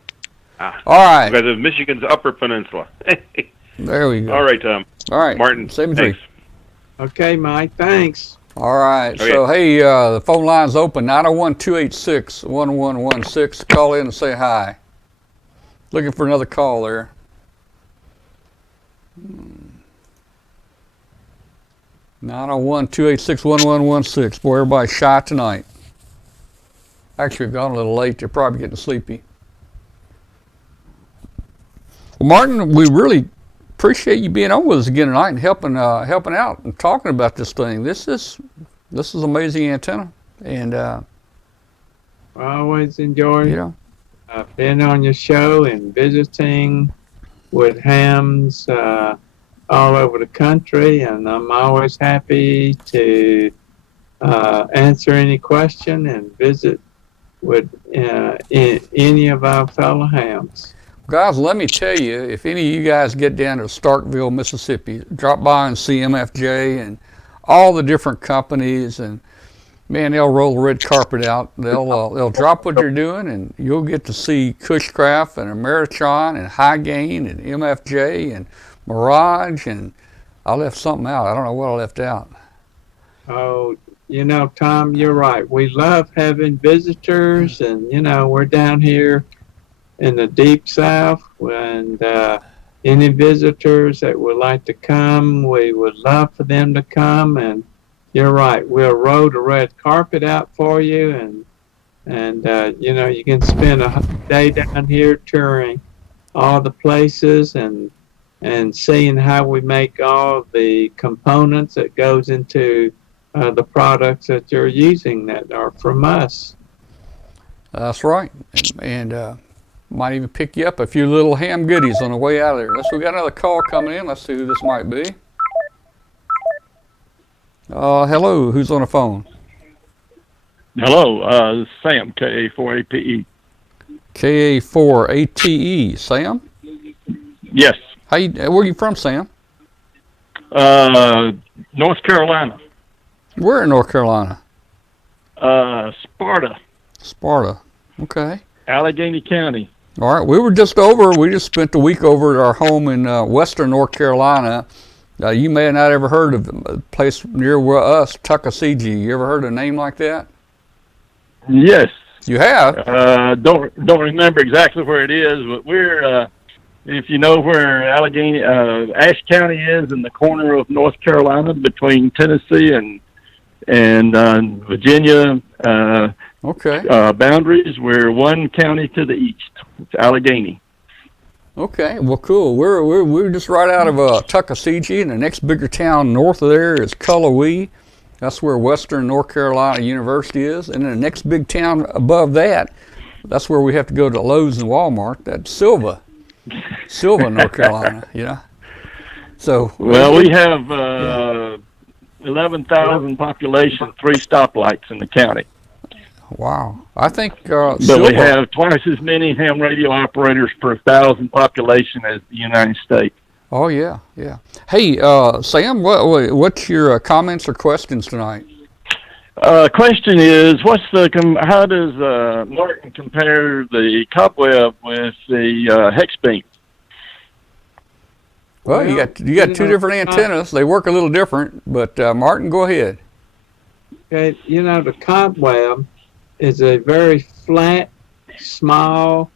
All right. Because of Michigan's Upper Peninsula. There we go. All right, Tom. All right, Martin. Same thanks. Okay, Mike. Thanks. All right. Okay. So hey, the phone line's open. 901-286-1116. Call in and say hi. Looking for another call there. 901-286-1116. Boy, everybody's shy tonight. Actually, we've gone a little late. They're probably getting sleepy. Well, Martin, we really appreciate you being on with us again tonight and helping out and talking about this thing. This is amazing antenna, and I always enjoy being on your show and visiting with hams all over the country, and I'm always happy to answer any question and visit with any of our fellow hams. Guys, let me tell you, if any of you guys get down to Starkville, Mississippi, drop by and see MFJ and all the different companies and Man, they'll roll the red carpet out. They'll drop what they're doing, and you'll get to see Cushcraft and Ameritron and High Gain and MFJ and Mirage, and I left something out. I don't know what I left out. Oh, Tom, you're right. We love having visitors, and we're down here in the deep south, and any visitors that would like to come, we would love for them to come. And you're right, we'll roll the red carpet out for you, and you can spend a day down here touring all the places and seeing how we make all the components that goes into the products that you're using that are from us. That's right, and might even pick you up a few little ham goodies on the way out of there. We got another call coming in. Let's see who this might be. Hello, who's on the phone? Hello, this is Sam, KA4APE. KA4ATE, Sam? Yes. Where are you from, Sam? North Carolina. Where in North Carolina? Sparta. Sparta, okay. Allegheny County. All right, we just spent the week over at our home in western North Carolina. You may have not ever heard of a place near us, Tuckasegee. You ever heard a name like that? Yes. You have? Don't remember exactly where it is, but we're, if you know where Allegheny, Ashe County is in the corner of North Carolina between Tennessee and Virginia boundaries, we're one county to the east. It's Allegheny. Okay, well, cool. We're just right out of Tuckasegee, and the next bigger town north of there is Cullowhee. That's where Western North Carolina University is, and then the next big town above that, that's where we have to go to Lowe's and Walmart. That's Sylva, North Carolina. So well, we have 11,000 population, 3 stoplights in the county. Wow, I think. But we have twice as many ham radio operators per 1,000 population as the United States. Oh yeah. Hey, Sam, what's your comments or questions tonight? Question is, how does Martin compare the Cobweb with the hex beam? Well, you got two different antennas. They work a little different, but Martin, go ahead. Okay, the Cobweb is a very flat, small,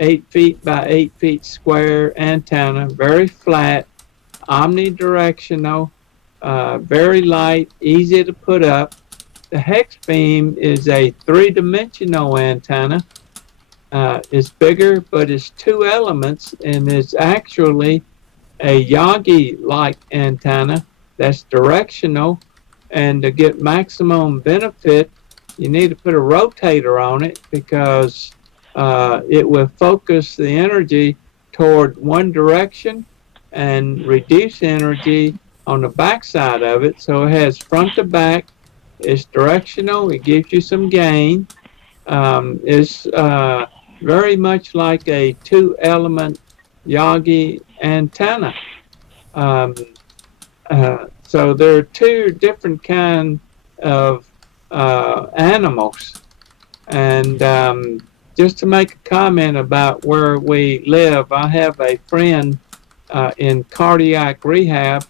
8 feet by 8 feet square antenna, very flat, omnidirectional, very light, easy to put up. The hex beam is a 3-dimensional antenna. It's bigger, but it's 2 elements, and it's actually a Yagi-like antenna that's directional, and to get maximum benefit, you need to put a rotator on it because it will focus the energy toward one direction and reduce energy on the back side of it. So it has front to back, it's directional, it gives you some gain. It's very much like a 2-element Yagi antenna. So there are 2 different kinds of animals. And just to make a comment about where we live, I have a friend in cardiac rehab,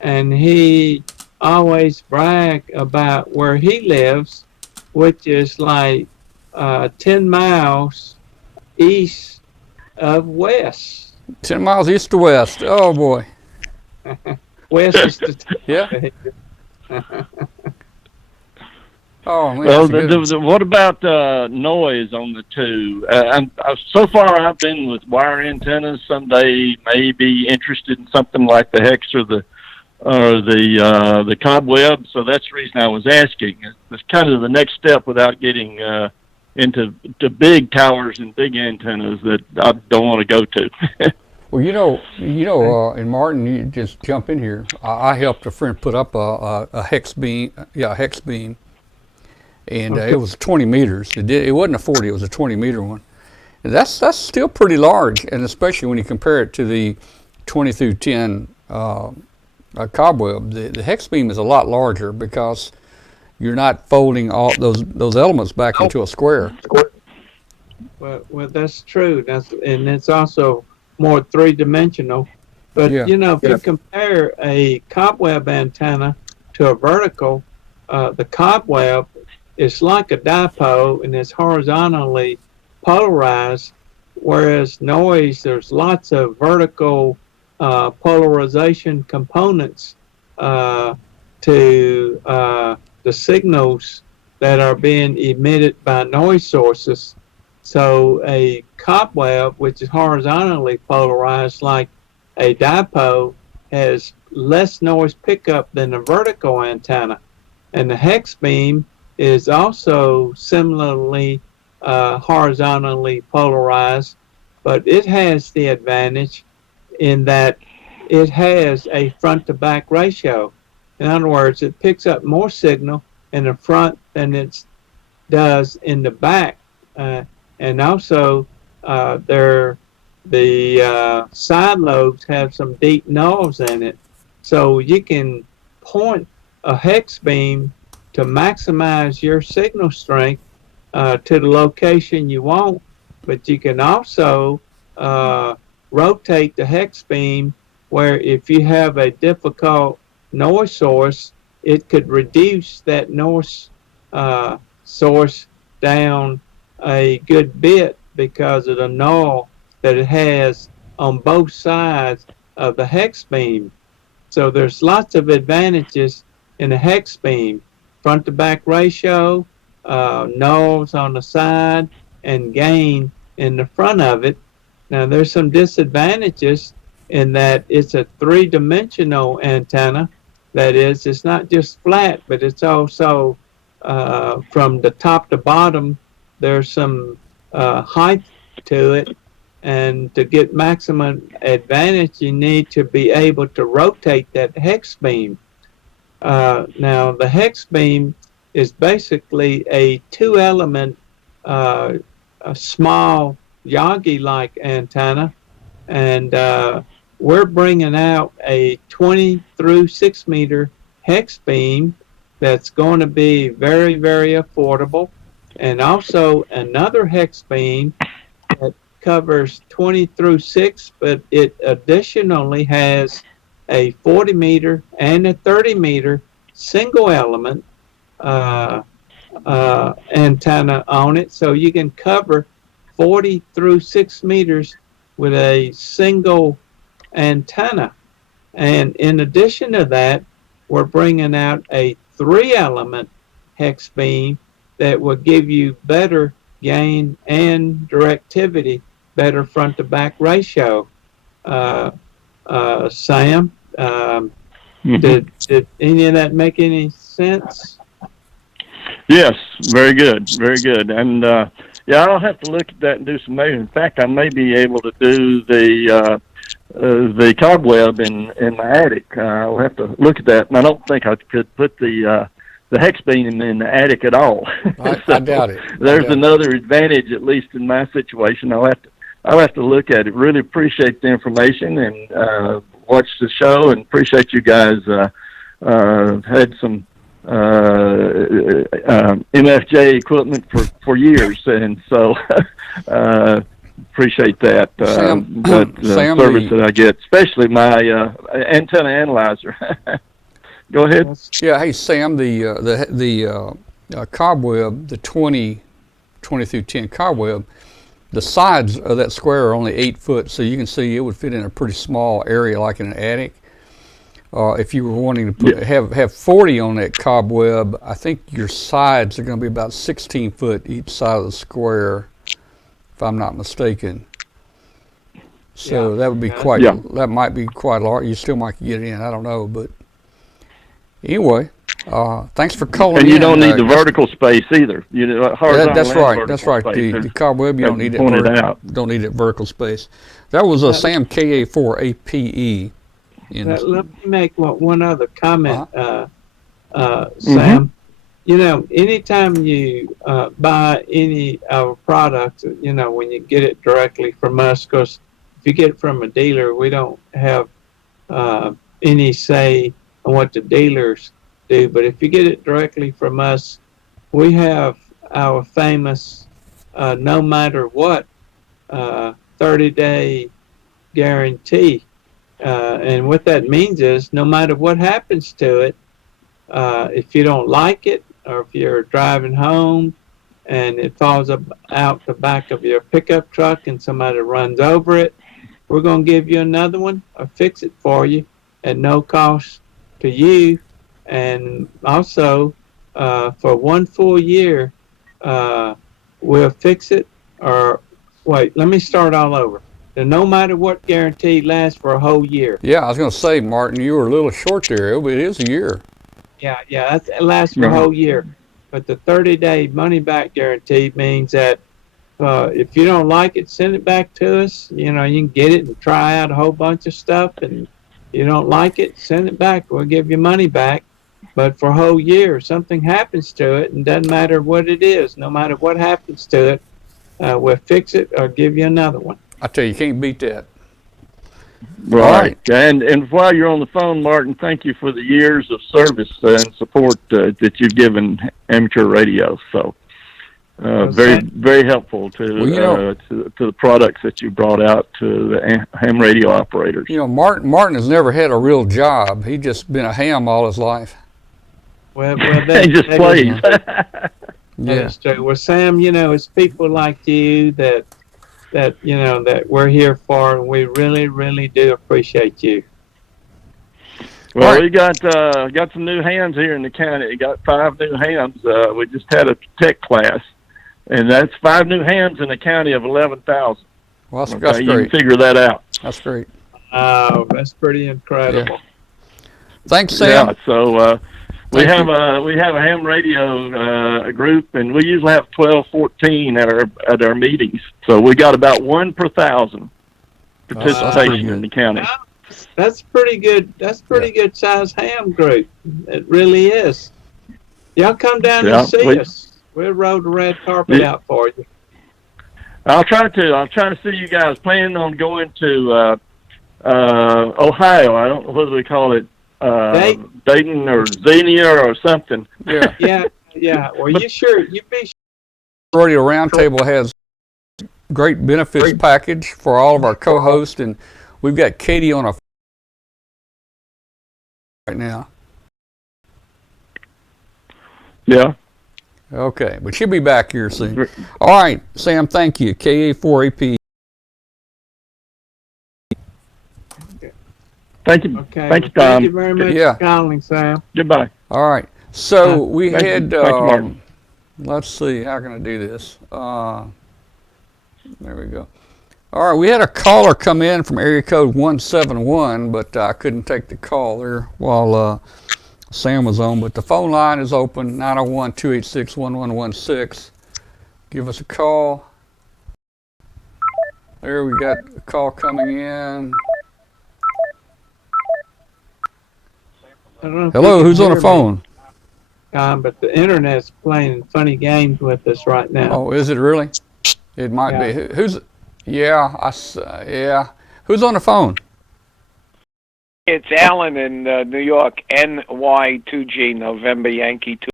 and he always brag about where he lives, which is like 10 miles east of west. 10 miles east to west. Oh boy. West is the yeah. Oh man. Well, what about noise on the 2? So far, I've been with wire antennas. Someday, may be interested in something like the hex or the Cobweb. So that's the reason I was asking. It's kind of the next step without getting into big towers and big antennas that I don't want to go to. Well, and Martin, you just jump in here. I helped a friend put up a hex beam. Yeah, a hex beam. And it was 20 meters. It wasn't a 40, it was a 20-meter one. And that's still pretty large, and especially when you compare it to the 20 through 10 Cobweb. The hex beam is a lot larger because you're not folding all those elements back into a square. Well, that's true. And it's also more three-dimensional. But Yeah. if you compare a cobweb antenna to a vertical, the cobweb is like a dipole and it's horizontally polarized, whereas noise, there's lots of vertical polarization components to the signals that are being emitted by noise sources. So a cobweb, which is horizontally polarized like a dipole, has less noise pickup than a vertical antenna. And the hex beam is also similarly horizontally polarized, but it has the advantage in that it has a front to back ratio. In other words, it picks up more signal in the front than it does in the back. And also, the side lobes have some deep knobs in it. So you can point a hex beam to maximize your signal strength to the location you want, but you can also rotate the hex beam where if you have a difficult noise source, it could reduce that noise source down a good bit because of the null that it has on both sides of the hex beam. So there's lots of advantages in a hex beam: front to back ratio, nulls on the side, and gain in the front of it. Now there's some disadvantages in that it's a three-dimensional antenna. That is, it's not just flat, but it's also from the top to bottom, there's some height to it. And to get maximum advantage, you need to be able to rotate that hex beam. Now, the hex beam is basically a two-element, a small Yagi-like antenna, and we're bringing out a 20 through 6 meter hex beam that's going to be very, very affordable, and also another hex beam that covers 20 through 6, but it additionally has a 40 meter and a 30 meter single element antenna on it, so you can cover 40 through 6 meters with a single antenna. And in addition to that, we're bringing out a 3-element hex beam that will give you better gain and directivity, better front to back ratio. Sam, did any of that make any sense? Yes, very good, very good. And yeah, I'll have to look at that and do some measuring. In fact, I may be able to do the cobweb in the attic. I'll have to look at that, and I don't think I could put the hex beam in the attic at all. I doubt it. There's another advantage, at least in my situation. I'll have to look at it. Really appreciate the information and watch the show, and appreciate you guys had some MFJ equipment for years, and so appreciate that. Sam, Sam, service that I get, especially my antenna analyzer. Go ahead. Yeah, hey Sam, the cobweb, the 20 through 10 cobweb, the sides of that square are only 8 foot, so you can see it would fit in a pretty small area like in an attic. If you were wanting to have 40 on that cobweb, I think your sides are going to be about 16 foot each side of the square, if I'm not mistaken. So that would be that might be quite large. You still might get in, I don't know, but anyway, thanks for calling in. And you don't need the vertical space either. That's right. That's right. The cobweb, you don't need it. Don't need it vertical space. That was a Sam KA4APE. Let me make one other comment, Sam. Mm-hmm. Anytime you buy any of our products, when you get it directly from us, because if you get it from a dealer, we don't have any say on what the dealers do. But if you get it directly from us, we have our famous no matter what 30-day guarantee. And what that means is no matter what happens to it, if you don't like it, or if you're driving home and it falls out the back of your pickup truck and somebody runs over it, we're going to give you another one or fix it for you at no cost to you. And also, for 1 full year, we'll fix it. Or wait, let me start all over. The no matter what guarantee lasts for a whole year. Yeah, I was going to say, Martin, you were a little short there, but it is a year. Yeah, it lasts for a whole year. But the 30-day money-back guarantee means that if you don't like it, send it back to us. You can get it and try out a whole bunch of stuff. And you don't like it, send it back. We'll give you money back. But for a whole year, if something happens to it, and doesn't matter what it is, no matter what happens to it, we'll fix it or give you another one. I tell you can't beat that. Right. And while you're on the phone, Martin, thank you for the years of service and support that you've given amateur radio. So very helpful to the products that you brought out to the ham radio operators. Martin has never had a real job. He's just been a ham all his life. Well, he just plays. That's true. Well, Sam, it's people like you that we're here for, and we really, really do appreciate you. Well, we got some new hands here in the county. We got 5 new hands. We just had a tech class, and that's 5 new hands in a county of 11,000. Well, that's great. You can figure that out. That's great. That's pretty incredible. Yeah. Thanks, Sam. Yeah. So we have a ham radio group, and we usually have 12, 14 at our meetings. So we got about 1 per 1,000 participation in the county. That's pretty good. That's pretty good size ham group. It really is. Y'all come down and see us. We'll roll the red carpet out for you. I'll try to see you guys. Planning on going to Ohio. I don't know what we call it. Dayton or Xenia or something. Yeah. Well, you be sure. Radio Roundtable has great benefits package for all of our co-hosts, and we've got Katie on a right now. Yeah. Okay, but she'll be back here soon. All right, Sam, thank you. KA4AP. Thank you. Okay. Thank you, Tom. Thank you very much for calling, Sam. Goodbye. All right. So we had, Thank you, Martin. let's see, how can I do this? There we go. All right, we had a caller come in from area code 171, but I couldn't take the call there while Sam was on. But the phone line is open, 901-286-1116. Give us a call. There, we got a call coming in. Hello, who's on the phone? But the internet's playing funny games with us right now. Oh, is it really? It might be. Who's? Yeah, Who's on the phone? It's Alan in New York, NY2G, November Yankee 2.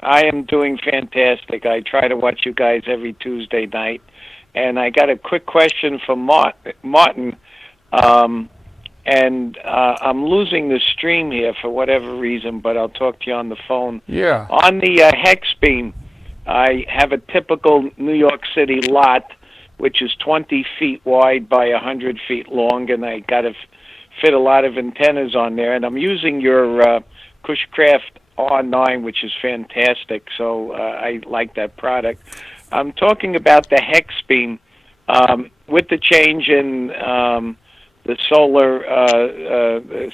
I am doing fantastic. I try to watch you guys every Tuesday night. And I got a quick question for Martin. I'm losing the stream here for whatever reason, but I'll talk to you on the phone. Yeah. On the hex beam, I have a typical New York City lot, which is 20 feet wide by 100 feet long, and I got to fit a lot of antennas on there. And I'm using your Cushcraft R9, which is fantastic, so I like that product. I'm talking about the hex beam. With the change in the solar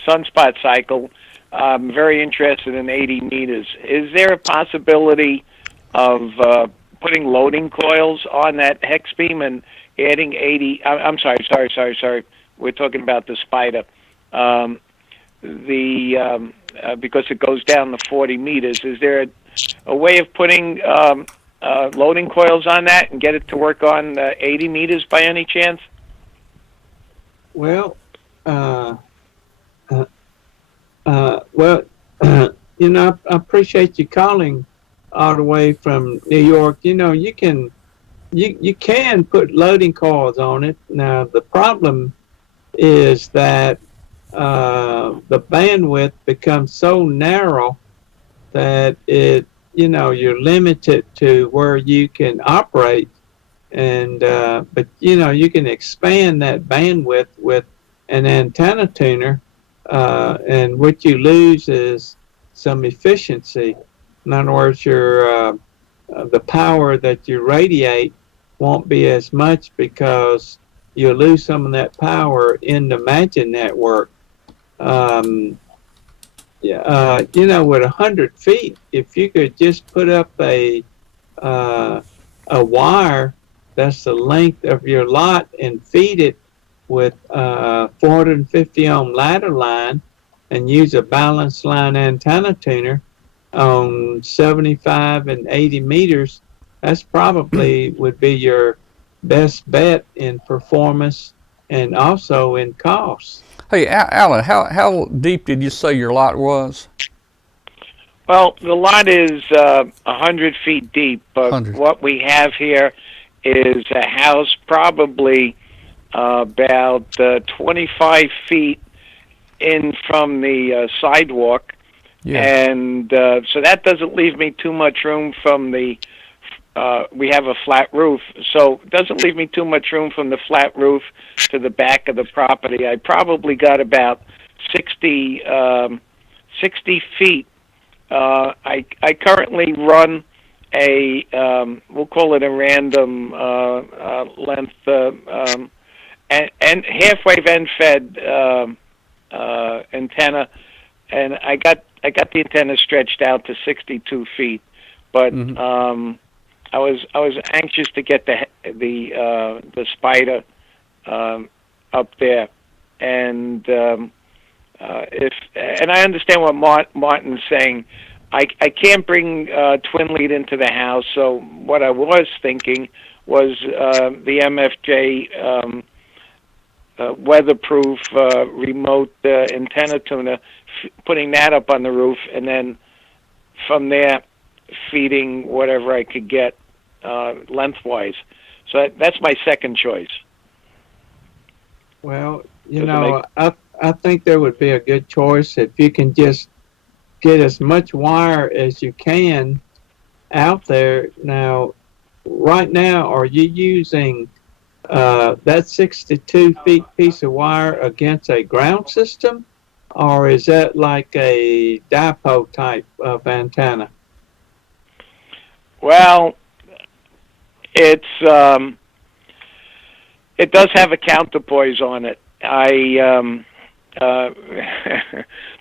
sunspot cycle, I'm very interested in 80 meters. Is there a possibility of putting loading coils on that hex beam and adding 80? I'm sorry. We're talking about the Spider. Because it goes down to 40 meters. Is there a way of putting loading coils on that and get it to work on 80 meters by any chance? Well, Well, I appreciate you calling all the way from New York. You can put loading coils on it. Now the problem is that the bandwidth becomes so narrow that you're limited to where you can operate, and but you can expand that bandwidth with an antenna tuner, and what you lose is some efficiency. In other words, the power that you radiate won't be as much because you'll lose some of that power in the matching network. Um, yeah, with 100 feet, if you could just put up uh, a wire that's the length of your lot and feed it with 450 ohm ladder line and use a balanced line antenna tuner on 75 and 80 meters, that's probably would be your best bet in performance and also in cost. Hey, Alan, how deep did you say your lot was? Well, the lot is 100 feet deep, but 100. what we have here is a house probably about 25 feet in from the sidewalk, Yeah. and so that doesn't leave me too much room from the. We have a flat roof, so it doesn't leave me too much room from the flat roof to the back of the property. I probably got about 60 feet. I currently run a we'll call it a random length and half wave end fed antenna, and I got the antenna stretched out to 62 feet, but I was anxious to get the spider up there, and and I understand what Martin's saying. I can't bring twin lead into the house, so what I was thinking was the MFJ weatherproof remote antenna tuner, putting that up on the roof, and then from there feeding whatever I could get lengthwise. So that's my second choice. Well, I think there would be a good choice if you can just get as much wire as you can out there. Now, right now, are you using that 62 feet piece of wire against a ground system, or is that like a dipole type of antenna? Well, it does have a counterpoise on it.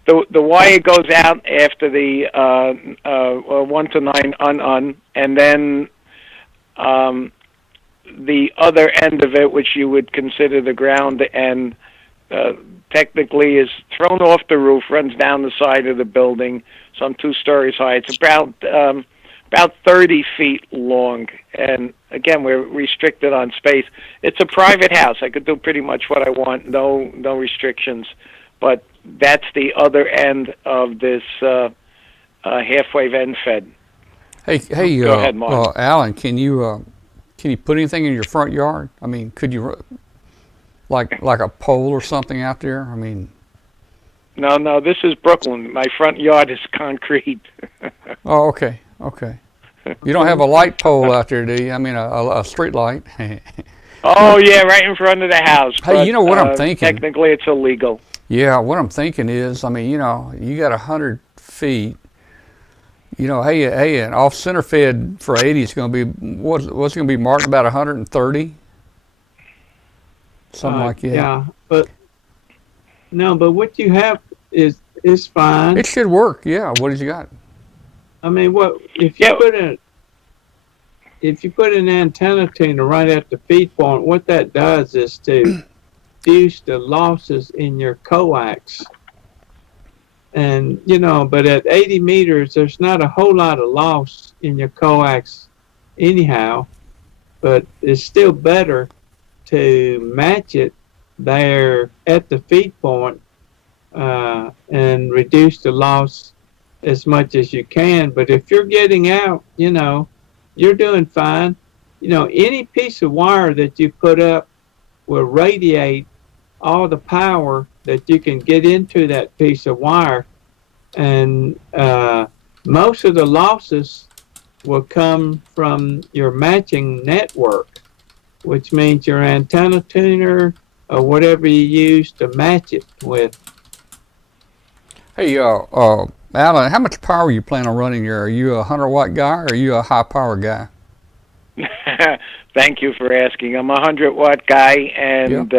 The wire goes out after the 1 to 9 and then the other end of it, which you would consider the ground end, technically is thrown off the roof, runs down the side of the building, some 2 stories high. It's about 30 feet long, and again, we're restricted on space. It's a private house. I could do pretty much what I want, no restrictions. But that's the other end of this half-wave end fed. Hey, Go ahead, Mark. Alan, can you put anything in your front yard? I mean, could you like a pole or something out there? I mean. No, this is Brooklyn. My front yard is concrete. Oh, okay. You don't have a light pole out there, do you? I mean, a street light. Oh, yeah, right in front of the house. Hey, but, you know what I'm thinking? Technically, it's illegal. Yeah, what I'm thinking is, I mean, you got 100 feet. Hey, an off center fed for 80 is going to be what's it going to be, Martin? About 130, something like that. Yeah, but what you have is fine. It should work. Yeah. What have you got? I mean, if you put an antenna tuner right at the feed point, what that does is to reduce the losses in your coax. And but at 80 meters, there's not a whole lot of loss in your coax, anyhow. But it's still better to match it there at the feed point and reduce the loss as much as you can. But if you're getting out, you're doing fine. Any piece of wire that you put up will radiate all the power that you can get into that piece of wire. And most of the losses will come from your matching network, which means your antenna tuner or whatever you use to match it with. Hey, Alan, how much power are you planning on running here? Are you a 100-watt guy or are you a high power guy? Thank you for asking. I'm a 100-watt guy, and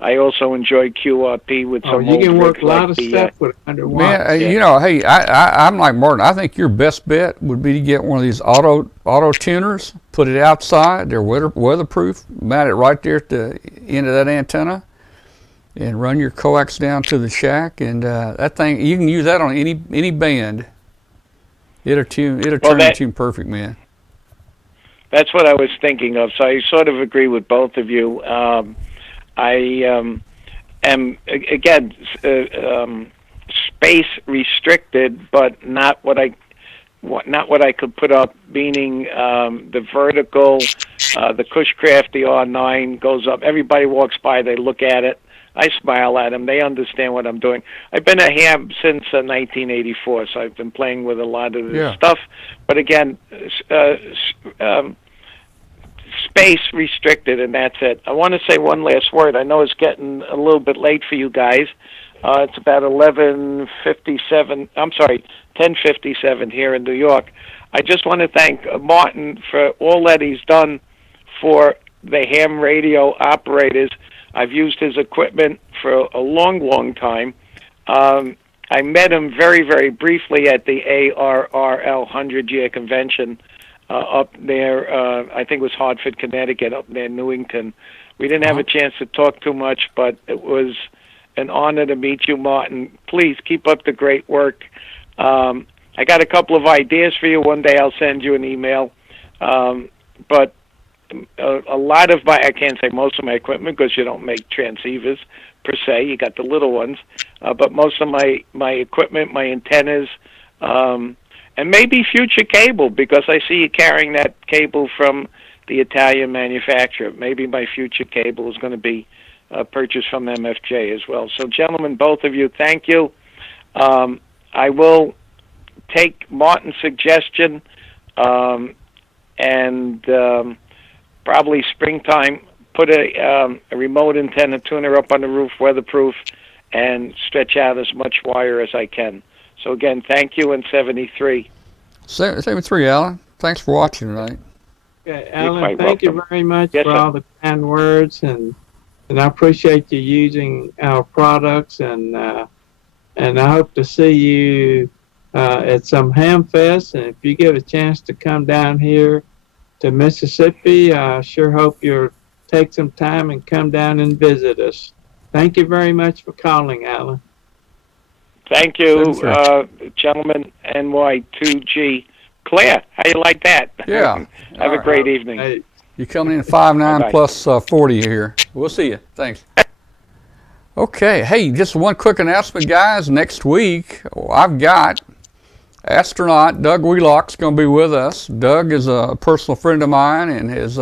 I also enjoy QRP with some. You can work rigs a lot like of the, stuff with 100 watts. Man, hey, I'm like Martin. I think your best bet would be to get one of these auto tuners, put it outside. They're weatherproof. Mount it right there at the end of that antenna, and run your coax down to the shack. And that thing, you can use that on any band. It'll turn the tune perfect, man. That's what I was thinking of. So I sort of agree with both of you. I am again space restricted, but not what I could put up. Meaning the vertical, the Cushcraft, the R9 goes up. Everybody walks by, they look at it. I smile at them. They understand what I'm doing. I've been a ham since 1984, so I've been playing with a lot of this stuff. But again, space restricted, and that's it. I want to say one last word. I know it's getting a little bit late for you guys. It's about 11:57. I'm sorry, 10:57 here in New York. I just want to thank Martin for all that he's done for the ham radio operators. I've used his equipment for a long, long time. I met him very, very briefly at the ARRL 100-year convention up there. I think it was Hartford, Connecticut, up near Newington. We didn't have a chance to talk too much, but it was an honor to meet you, Martin. Please keep up the great work. I got a couple of ideas for you. One day I'll send you an email. But a lot of I can't say most of my equipment because you don't make transceivers per se. You got the little ones. But most of my equipment, my antennas, and maybe future cable, because I see you carrying that cable from the Italian manufacturer. Maybe my future cable is going to be purchased from MFJ as well. So, gentlemen, both of you, thank you. I will take Martin's suggestion and probably springtime, put a remote antenna tuner up on the roof, weatherproof, and stretch out as much wire as I can. So again, thank you, and 73. 73, Alan. Thanks for watching tonight. Okay, Alan, thank you very much for all the kind words, and I appreciate you using our products, and I hope to see you at some ham fest, and if you get a chance to come down here to Mississippi, I sure hope you'll take some time and come down and visit us. Thank you very much for calling, Alan. Thank you, gentlemen. NY2G. Claire, how you like that? Yeah. Have a great evening. Hey. You coming in 5'9" plus 40 here. We'll see you. Thanks. Okay. Hey, just one quick announcement, guys. Next week, I've got astronaut Doug Wheelock's going to be with us. Doug is a personal friend of mine and has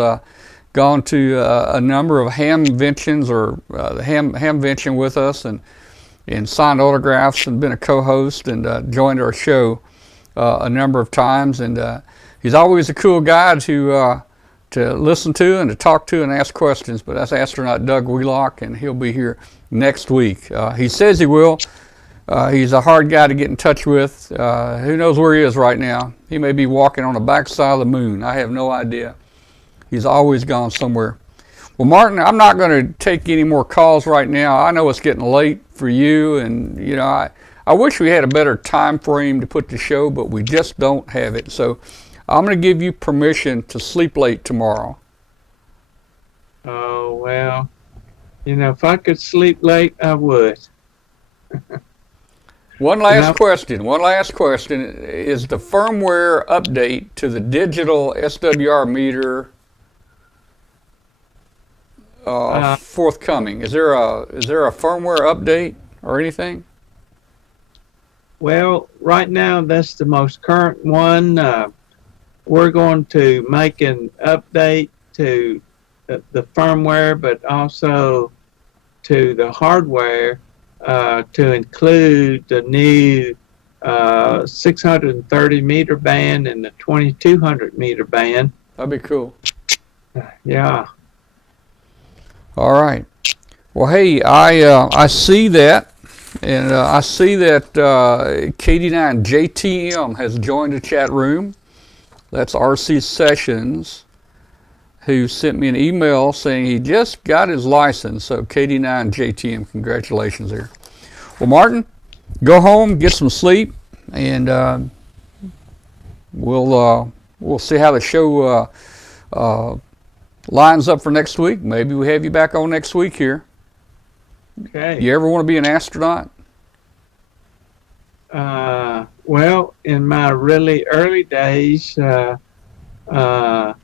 gone to a number of hamventions or hamvention with us and signed autographs and been a co-host and joined our show a number of times. And he's always a cool guy to listen to and to talk to and ask questions. But that's astronaut Doug Wheelock, and he'll be here next week. He says he will. He's a hard guy to get in touch with. Who knows where he is right now? He may be walking on the backside of the moon. I have no idea. He's always gone somewhere. Well, Martin, I'm not going to take any more calls right now. I know it's getting late for you, and you know I wish we had a better time frame to put the show, but we just don't have it. So I'm going to give you permission to sleep late tomorrow. Oh, well, if I could sleep late, I would. One last question. Is the firmware update to the digital SWR meter forthcoming? Is there a firmware update or anything? Well, right now that's the most current one. We're going to make an update to the firmware, but also to the hardware to include the new 630 meter band and the 2200 meter band. That'd be cool. Yeah. All right. Well, hey, I see that, and I see that KD9JTM has joined the chat room. That's RC Sessions, who sent me an email saying he just got his license. So KD9JTM, congratulations there. Well, Martin, go home, get some sleep, and we'll see how the show lines up for next week. Maybe we have you back on next week here. Okay. You ever want to be an astronaut? Well, in my really early days, during the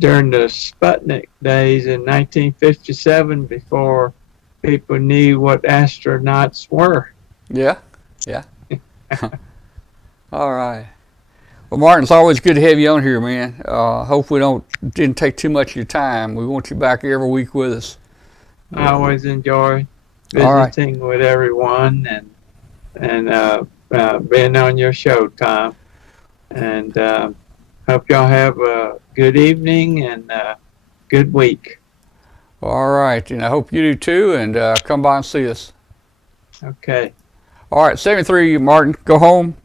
Sputnik days in 1957, before people knew what astronauts were. Yeah. All right. Well, Martin, it's always good to have you on here, man. Hope we didn't take too much of your time. We want you back every week with us. I always enjoy visiting with everyone and being on your show, Tom. And hope y'all have a good evening and a good week. All right, and I hope you do too. And come by and see us. Okay. All right, 73, Martin. Go home.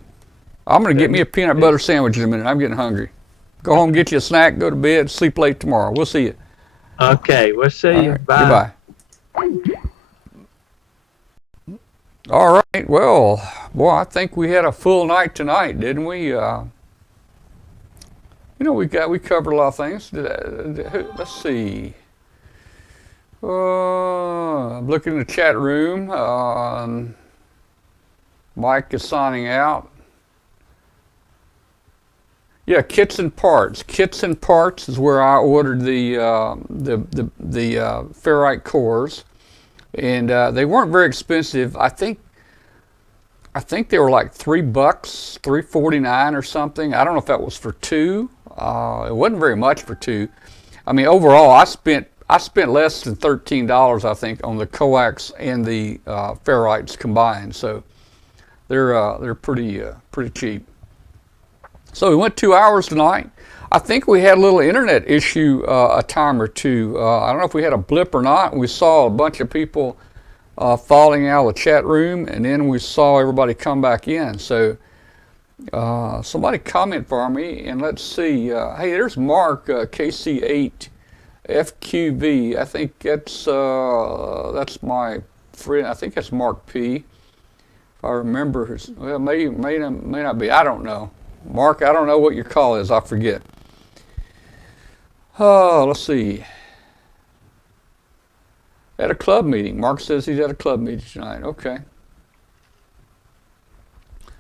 I'm going to get me a peanut butter sandwich in a minute. I'm getting hungry. Go home, get you a snack, go to bed, sleep late tomorrow. We'll see you. Okay, we'll see you. Right. Bye. Goodbye. All right. Well, boy, I think we had a full night tonight, didn't we? We covered a lot of things. Let's see. I'm looking in the chat room. Mike is signing out. Yeah, kits and parts. Kits and parts is where I ordered the ferrite cores, and they weren't very expensive. I think they were like $3, $3.49 or something. I don't know if that was for two. It wasn't very much for two. I mean, overall, I spent less than $13, I think, on the coax and the ferrites combined. So they're pretty cheap. So we went 2 hours tonight. I think we had a little internet issue a time or two. I don't know if we had a blip or not. We saw a bunch of people falling out of the chat room, and then we saw everybody come back in. So somebody comment for me, and let's see. Hey, there's Mark, KC8 FQV. I think that's my friend. I think that's Mark P. If I remember, well, may not be. I don't know. Mark, I don't know what your call is. I forget. Oh, let's see. At a club meeting. Mark says he's at a club meeting tonight. Okay.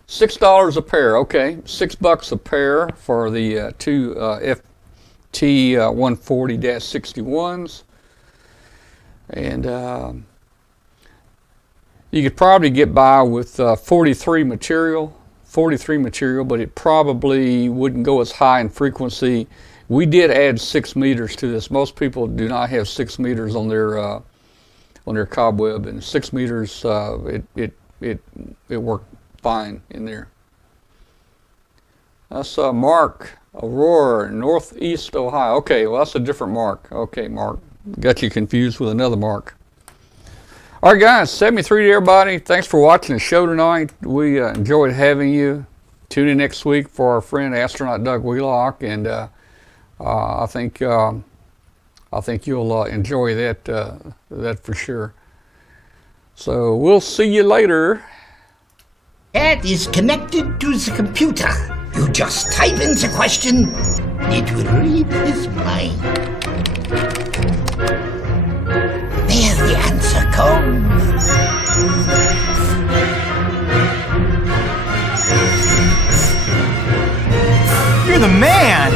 $6 a pair. Okay. $6 a pair for the two FT 140-61s. And you could probably get by with 43 material, but it probably wouldn't go as high in frequency. We did add 6 meters to this. Most people do not have 6 meters on their Cobweb, and 6 meters it worked fine in there. That's Mark Aurora, Northeast Ohio. Okay, well that's a different Mark. Okay, Mark, got you confused with another Mark. All right, guys, 73 to everybody. Thanks for watching the show tonight. We enjoyed having you. Tune in next week for our friend astronaut Doug Wheelock, and I think you'll enjoy that for sure. So we'll see you later. Cat is connected to the computer. You just type in the question, it will read his mind. There the answer comes. You're the man!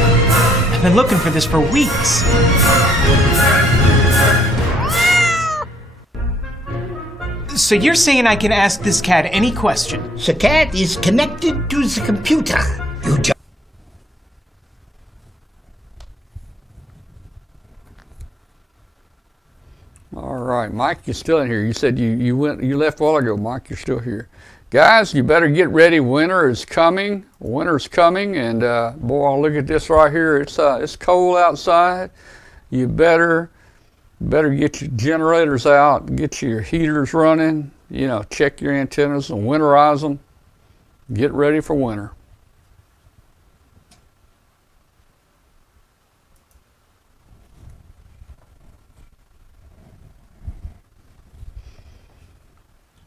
I've been looking for this for weeks. So you're saying I can ask this cat any question? The cat is connected to the computer. You just All right, Mike, you're still in here. You said you left a while ago, Mike. You're still here. Guys, you better get ready. Winter is coming. Winter's coming, and boy, look at this right here. It's cold outside. You better get your generators out, get your heaters running. You know, check your antennas and winterize them. Get ready for winter.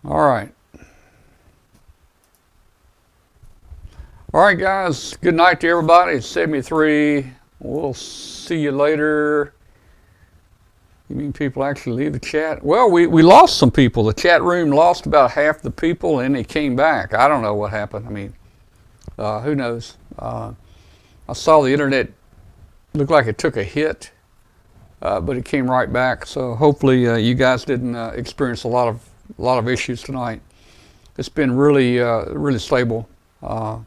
All right. All right, guys. Good night to everybody. It's 73. We'll see you later. You mean people actually leave the chat? Well, we lost some people. The chat room lost about half the people, and they came back. I don't know what happened. I mean, who knows? I saw the internet looked like it took a hit, but it came right back. So hopefully you guys didn't experience a lot of issues tonight. It's been really really stable for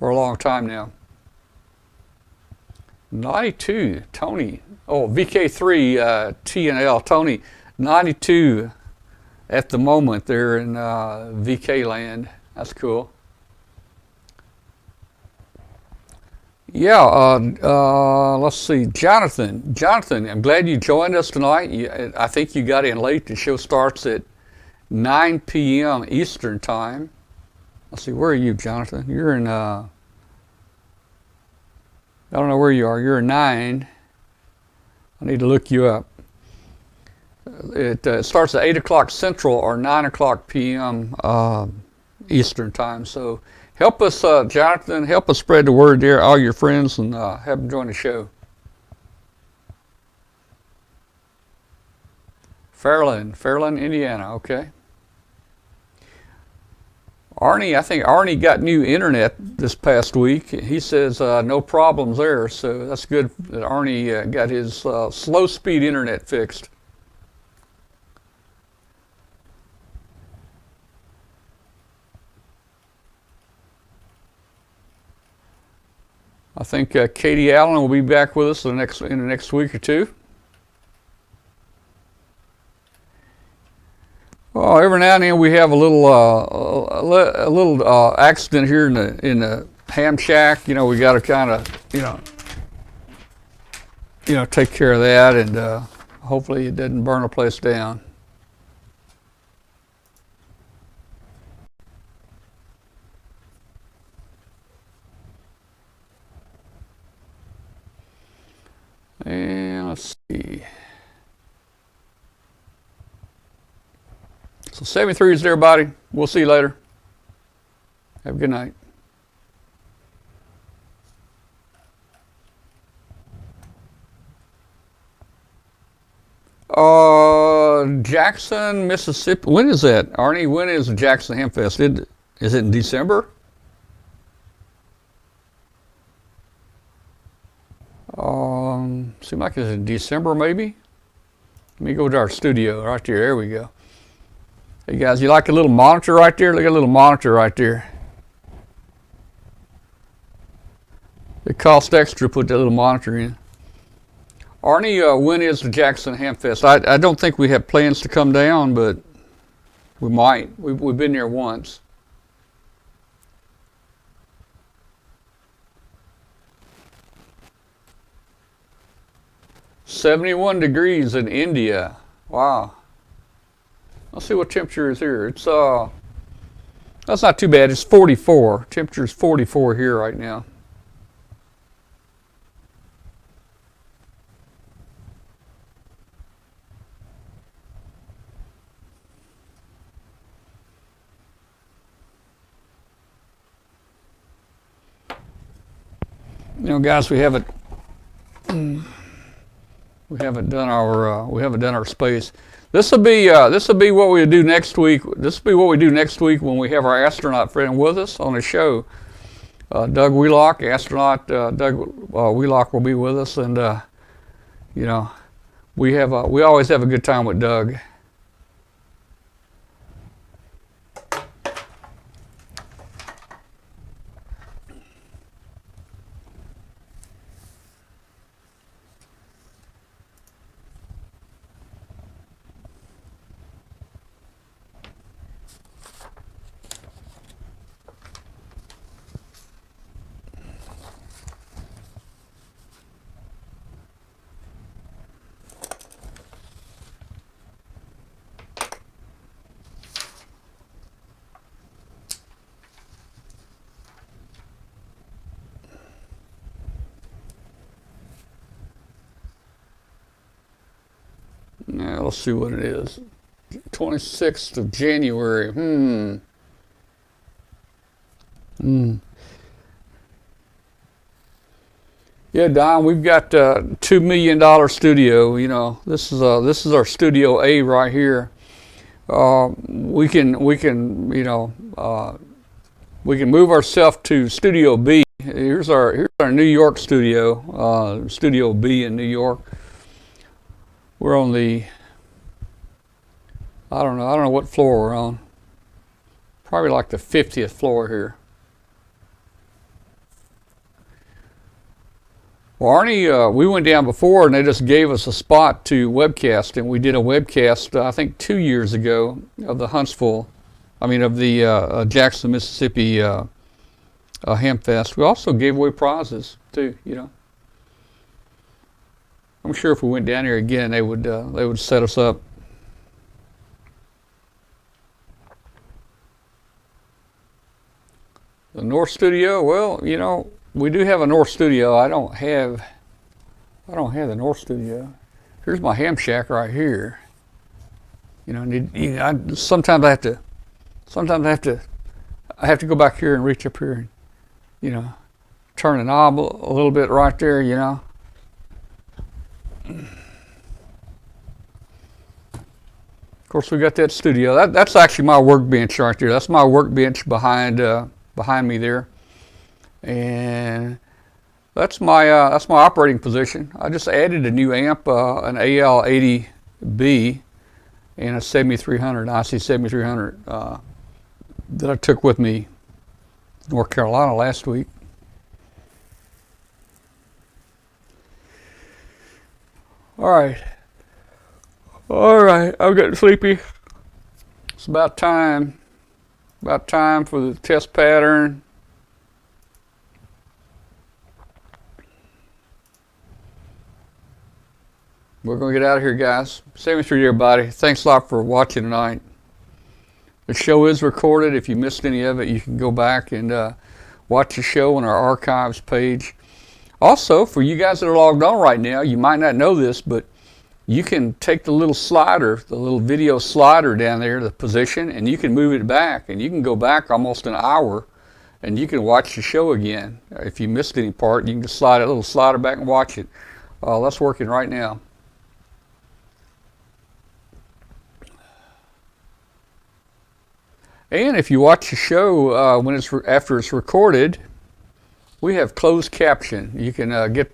a long time now. 92, Tony. Oh, VK3 TNL, Tony. 92 at the moment. They're in VK land. That's cool. Yeah, let's see. Jonathan, I'm glad you joined us tonight. I think you got in late. The show starts at 9 p.m. Eastern Time. Let's see, where are you, Jonathan? You're in, I don't know where you are. You're in 9. I need to look you up. It starts at 8 o'clock Central or 9 o'clock p.m. Eastern Time. So help us, Jonathan, help us spread the word there, all your friends, and have them join the show. Fairland, Indiana, okay. Arnie, I think Arnie got new internet this past week. He says no problems there, so that's good that Arnie got his slow speed internet fixed. I think Katie Allen will be back with us in the next week or two. Oh, every now and then we have a little accident here in the ham shack. You know, we got to kind of take care of that, and hopefully it doesn't burn the place down. And let's see. So 73 is there, everybody. We'll see you later. Have a good night. Jackson, Mississippi. When is that, Arnie? When is the Jackson Ham Fest? Is it in December? Seems like it's in December, maybe. Let me go to our studio right there. There we go. Hey guys, you like a little monitor right there? Look at a little monitor right there. It costs extra to put that little monitor in. Arnie, when is the Jackson Ham Fest? I don't think we have plans to come down, but we might. We've been there once. "71 degrees in India." Wow. Let's see what temperature is here. It's that's not too bad. It's 44. Temperature is 44 here right now. You know, guys, we haven't done our space. This will be what we do next week. This will be what we do next week when we have our astronaut friend with us on the show. Doug Wheelock, astronaut Doug Wheelock will be with us, and you know, we always have a good time with Doug. Let's see what it is. 26th of January. Yeah, Don, we've got $2 million studio. You know, this is our Studio A right here. We can move ourselves to Studio B. Here's our New York studio, Studio B in New York. We're on the, I don't know what floor we're on. Probably like the 50th floor here. Well, Arnie, we went down before and they just gave us a spot to webcast, and we did a webcast, I think 2 years ago, of the Jackson, Mississippi Hemp Fest. We also gave away prizes too, you know. I'm sure if we went down here again, they would set us up. The North Studio, well, you know, we do have a North Studio. I don't have the North Studio. Here's my ham shack right here. You know, sometimes I have to go back here and reach up here and, you know, turn the knob a little bit right there, you know. Of course, we got that studio. That's actually my workbench right there. That's my workbench behind me there, and that's my operating position. I just added a new amp, an AL80B, and a 7300, IC 7300 that I took with me to North Carolina last week. All right, I'm getting sleepy. It's about time for the test pattern. We're going to get out of here, guys. 73, everybody. Thanks a lot for watching tonight. The show is recorded. If you missed any of it, you can go back and watch the show on our archives page. Also, for you guys that are logged on right now, you might not know this, but you can take the little slider, the little video slider down there, the position, and you can move it back, and you can go back almost an hour, and you can watch the show again. If you missed any part, you can just slide that little slider back and watch it. That's working right now. And if you watch the show after it's recorded, we have closed caption. You can get